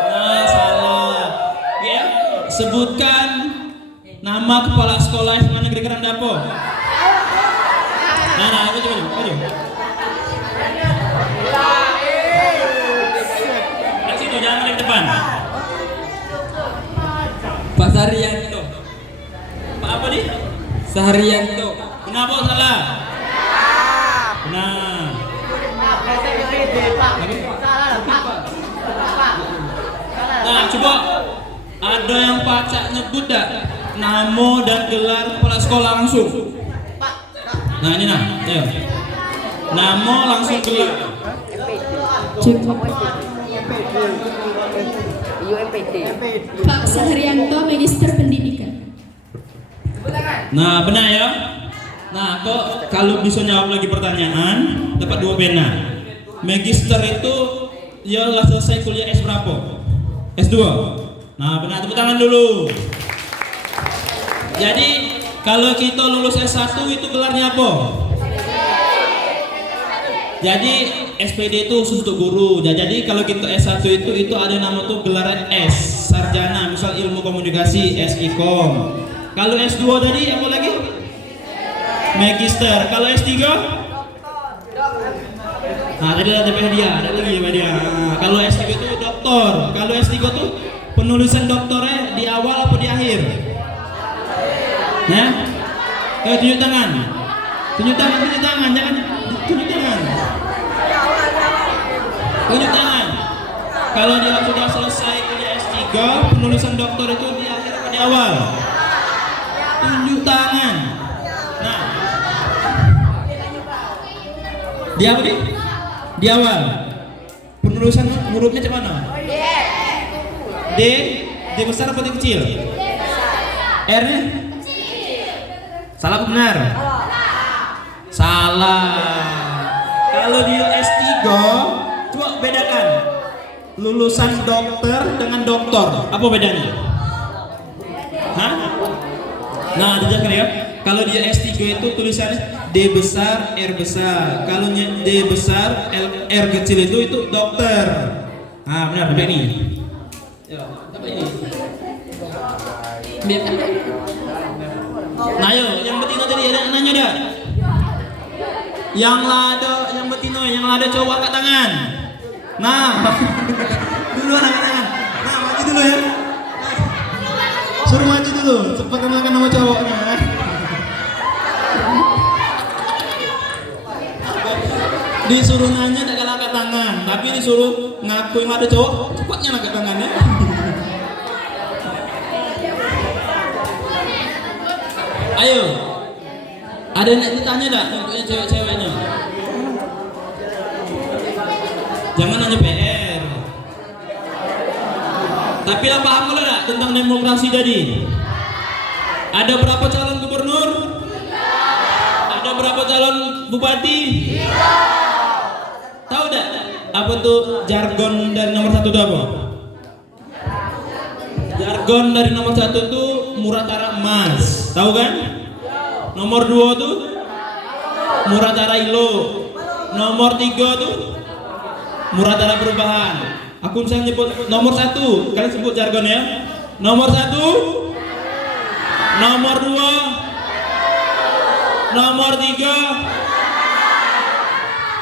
Nah, salah. Ya, sebutkan nama kepala sekolah SMA Negeri Karangdapo. Nah, maju. Di situ, jangan di depan. Pak Saryanto. Pak apa nih? Saryanto. Kenapa salah? Benar. Nah, coba ada yang pacak nyebut dah nama dan gelar kepala sekolah langsung. Nah, ini nah, ayo. Nama langsung gelar. Pak Sahrianto, Magister Pendidikan. Nah, benar ya. Nah, kok kalau bisa jawab lagi pertanyaan dapat 2 pena. Magister itu ya lah selesai kuliah S berapa? S2. Nah, benar, tepuk tangan dulu. Jadi kalau kita lulus S1 itu gelarnya apa? Jadi SPD itu khusus untuk guru. Jadi kalau kita S1 itu ada nama tuh gelar S, sarjana, misal ilmu komunikasi, SIKOM. Kalau S2 tadi apa lagi? Magister. Kalau S3? Nah, tadi ada dia, ada lagi dia. Nah, kalau S3 itu doktor. Kalau S3 tuh penulisan doktornya di awal apa di akhir? Ya? Tunjuk tangan. Tunjuk tangan, jangan tunjuk tangan. Tunjuk tangan. Kalau dia sudah selesai kuliah S3, penulisan doktor itu di akhir apa di awal? Tunjuk tangan. Nah, di apa nih? Di awal. Penulisan hurufnya macam mana? D besar apa D kecil? R-nya? Salah apa benar? Salah. Kalau dia S3, coba bedakan lulusan dokter dengan doktor. Apa bedanya? Hah? Nah, dijelaskan ya. Kalau dia S3 itu tulisannya D besar, R besar. Kalau D besar, R kecil itu dokter. Nah, benar, benar ini. Ya, apa ini? Nah, yo, yang betina tadi ada nanya dah. Yang lada, yang betina, yang lada coba angkat tangan. Nah, dulu angkat tangan. Nah, maju dulu ya. Suruh maju dulu, cepat kenalkan nama cowoknya. Disuruh nanya tak kalah angkat tangan, tapi disuruh ngaku yang ada cowok, cepatnya angkat tangannya. Ayo, ada yang ditanya tak untuk yang cewek-ceweknya? Jangan nanya PR. Tapi lah paham kalau tak tentang demokrasi tadi? Ada berapa calon gubernur? Ada berapa calon bupati? Tahu tak apa tuh jargon dari nomor 1 itu apa? Jargon dari nomor 1 tuh murah tara emas, tahu kan? Nomor 2 tuh murah tara ilo. Nomor 3 tuh murah tara perubahan. Aku bisa nyebut nomor 1, kalian sebut jargon ya. Nomor 1, nomor 2, nomor 3.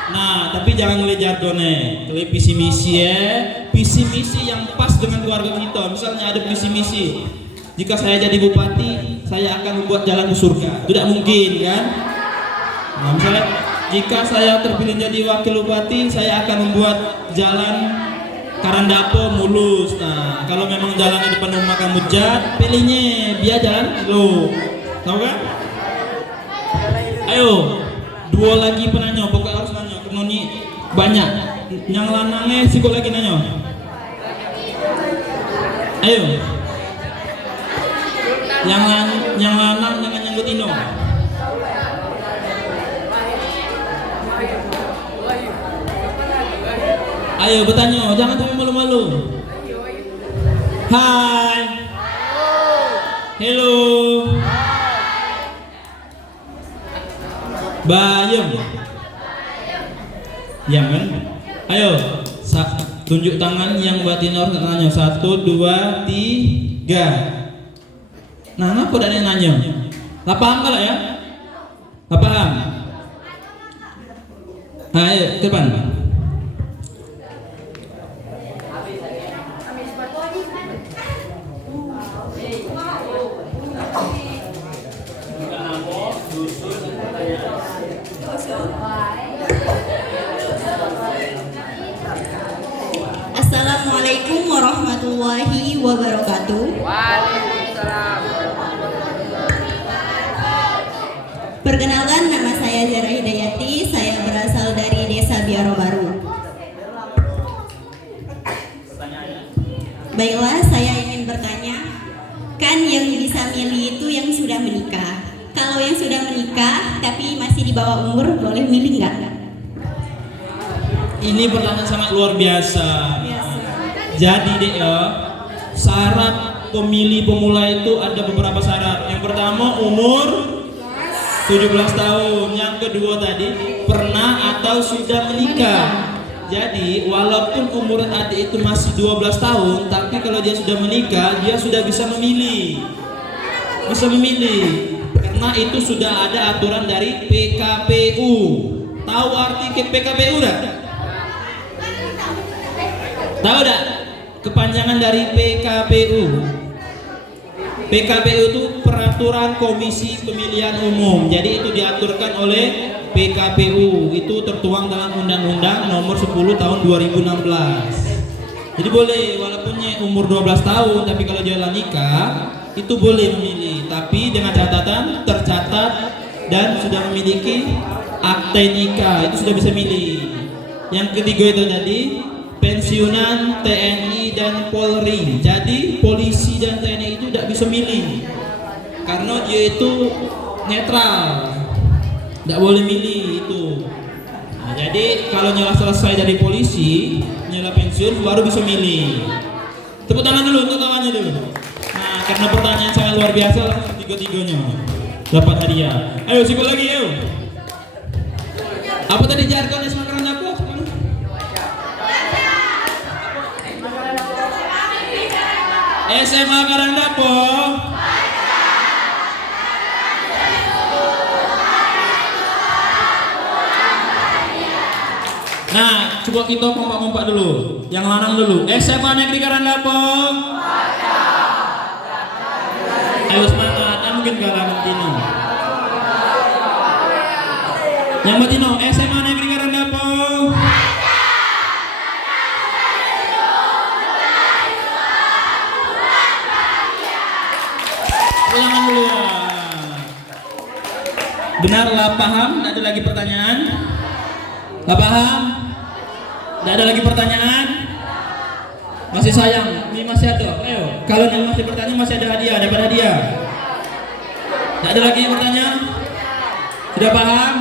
Nah, tapi jangan ngelihat jargonnya, ngelihat visi misi ya, visi misi yang pas dengan keluarga kita. Misalnya ada visi misi, jika saya jadi bupati, saya akan membuat jalan ke surga. Tidak mungkin kan? Nah, misalnya jika saya terpilih jadi wakil bupati, saya akan membuat jalan Karangdapo mulus. Nah, kalau memang jalannya depan rumah kamu jat, pilihnya biar jalan lo, tahu kan? Ayo, 2 lagi penanya, pokoknya harus nanya. Noni banyak, yang lanangnya sikut lagi nanya. Ayo. Yang lanang dengan yang betino. Ayo bertanya, jangan sampai malu-malu. Hai. Hello. Bayem. Jangan. Ayo, tunjuk tangan yang batinor nanya. 1, 2, 3. Nah, kenapa ada yang nanya? Lah paham kalau ya? Lah paham? Ayo, ke depan. Assalamualaikum warahmatullahi wabarakatuh. Perkenalkan, nama saya Zara Hidayati. Saya berasal dari Desa Biaro Baru. Baiklah, saya ingin bertanya, kan yang bisa milih itu yang sudah menikah. Kalau yang sudah menikah tapi masih di bawah umur, boleh milih nggak? Ini pertanyaan sangat luar biasa. Jadi deh, syarat pemilih pemula itu ada beberapa syarat. Yang pertama umur 17 tahun. Yang kedua tadi pernah atau sudah menikah. Jadi walaupun umur adik itu masih 12 tahun, tapi kalau dia sudah menikah, dia sudah bisa memilih. Bisa memilih. Karena itu sudah ada aturan dari PKPU. Tahu arti PKPU dah? Tahu dah? Kepanjangan dari PKPU. PKPU itu Peraturan Komisi Pemilihan Umum. Jadi itu diaturkan oleh PKPU. Itu tertuang dalam Undang-Undang Nomor 10 Tahun 2016. Jadi boleh walaupun umur 12 tahun, tapi kalau dia nikah itu boleh memilih, tapi dengan catatan tercatat dan sudah memiliki akte nikah, itu sudah bisa milih. Yang ketiga itu tadi pensiunan TNI dan Polri. Jadi polisi dan TNI itu tidak bisa milih karena dia itu netral, tidak boleh milih itu. Nah, jadi kalau nyala selesai dari polisi, nyala pensiun baru bisa milih. Tepuk tangan dulu untuk kawannya dulu. Nah, karena pertanyaan sangat luar biasa, langsung tiga-tiganya dapat hadiah. Ayo sikut lagi yuk. Apa tadi jargonnya Semarang aku? SMA Karangdapo. Nah, coba kita kompak-kompak dulu. Yang lanang dulu. SMA Negeri Karangdapo. Ayo semangat, kan mungkin kalah Betino. Yang Betino, SMA Negeri Karangdapo. Ulangan dulu ya. Benarlah paham? Tidak ada lagi pertanyaan? Tidak paham? Tidak ada lagi pertanyaan? Masih sayang? Ini masih ada. Ayo, kalau yang masih bertanya masih ada hadiah, dapat hadiah. Tidak ada lagi pertanyaan? Sudah paham?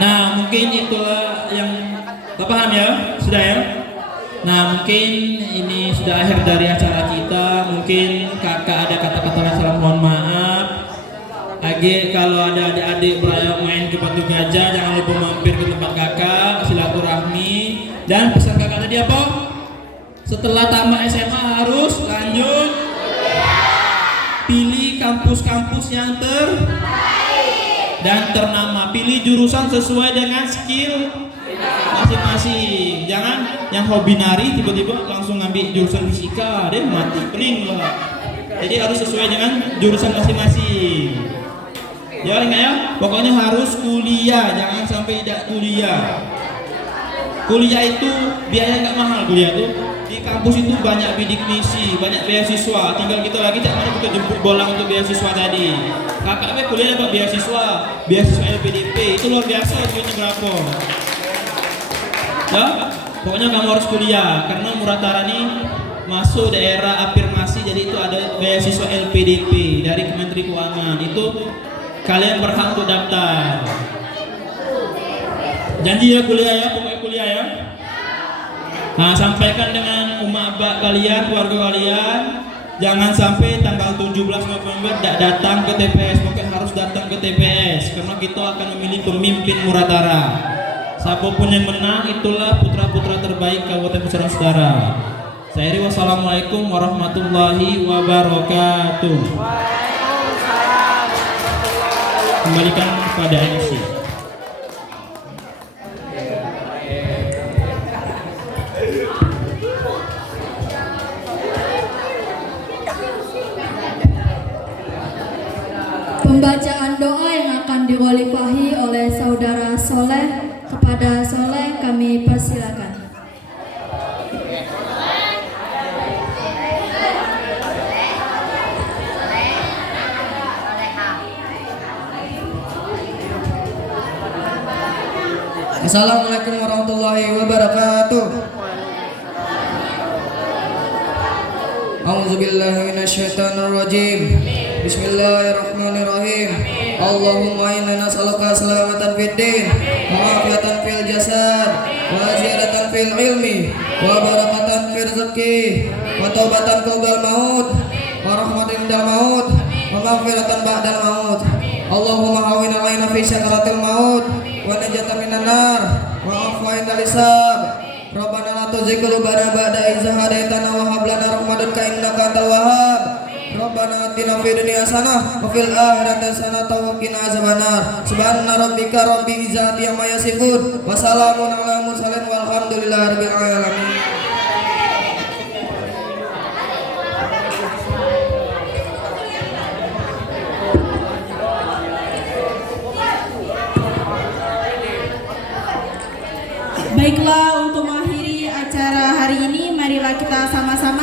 Nah, mungkin itulah yang tak paham ya, sudah ya. Nah, mungkin ini sudah akhir dari acara kita. Mungkin kakak ada kata-kata yang salah, mohon maaf. Lagi kalau ada adik-adik main ke Batu Gajah, jangan lupa mampir ke tempat kakak, silaturahmi. Dan pesan kakak tadi apa? Setelah tamat SMA harus lanjut pilih kampus-kampus yang terbaik dan ternama. Pilih jurusan sesuai dengan skill masing-masing. Jangan yang hobi nari tiba-tiba langsung ngambil jurusan fisika, deh mati pening lah. Jadi harus sesuai dengan jurusan masing-masing. Ya ingat ya, pokoknya harus kuliah, jangan sampai tidak kuliah. Kuliah itu biaya nggak mahal, kuliah tuh di kampus itu banyak bidik misi, banyak beasiswa. Tinggal kita lagi cak mana kita jemput bola untuk beasiswa tadi. Kakak kuliah dapat beasiswa LPDP, itu luar biasa duitnya berapa. Ya, pokoknya kamu harus kuliah karena Muratarani masuk daerah afirmasi, jadi itu ada beasiswa LPDP dari Kementerian Keuangan. Itu kalian berhak untuk daftar. Janji ya kuliah ya, pokoknya kuliah ya. Nah, sampaikan dengan umat kalian, keluarga kalian, jangan sampai tanggal 17 November tidak datang ke TPS. Pokoknya harus datang ke TPS karena kita akan memilih pemimpin Muratara. Siapapun yang menang itulah putra-putra terbaik Kabupaten Pusaran Saudara. Saya Iri, wassalamualaikum warahmatullahi wabarakatuh. Kembalikan kepada MC. Pembacaan doa yang akan diwalifahi oleh Saudara Soleh. Kepada Soleh kami persilakan. Assalamualaikum warahmatullahi wabarakatuh. A'udzubillahi minasyaitonirrajim. Bismillahirrahmanirrahim. Allahumma inna nas'aluka salamatan fid din, wa afiatan fil jasad, wa ziyadatan fil ilmi, wa barakatan fil rizqi, wa taubatan qabla maut, wa rahmatan indal maut, wa maghfiratan ba'dal maut. Allahumma hawwin alaina fi sakaratil maut, wa najatan minan nar, wa afwa indal hisab. Rabbana la tuzigh qulubana ba'da idh hadaitana wa hab lana rahmatan innaka antal wahhab. Rabbana atina fid dunya hasanah wa fil akhirati hasanah wa qina azabannar. Subhana rabbika rabbil izzati amma yasifun wa salamun alal mursalin walhamdulillahi rabbil alamin. Baiklah, untuk mengakhiri acara hari ini, marilah kita sama-sama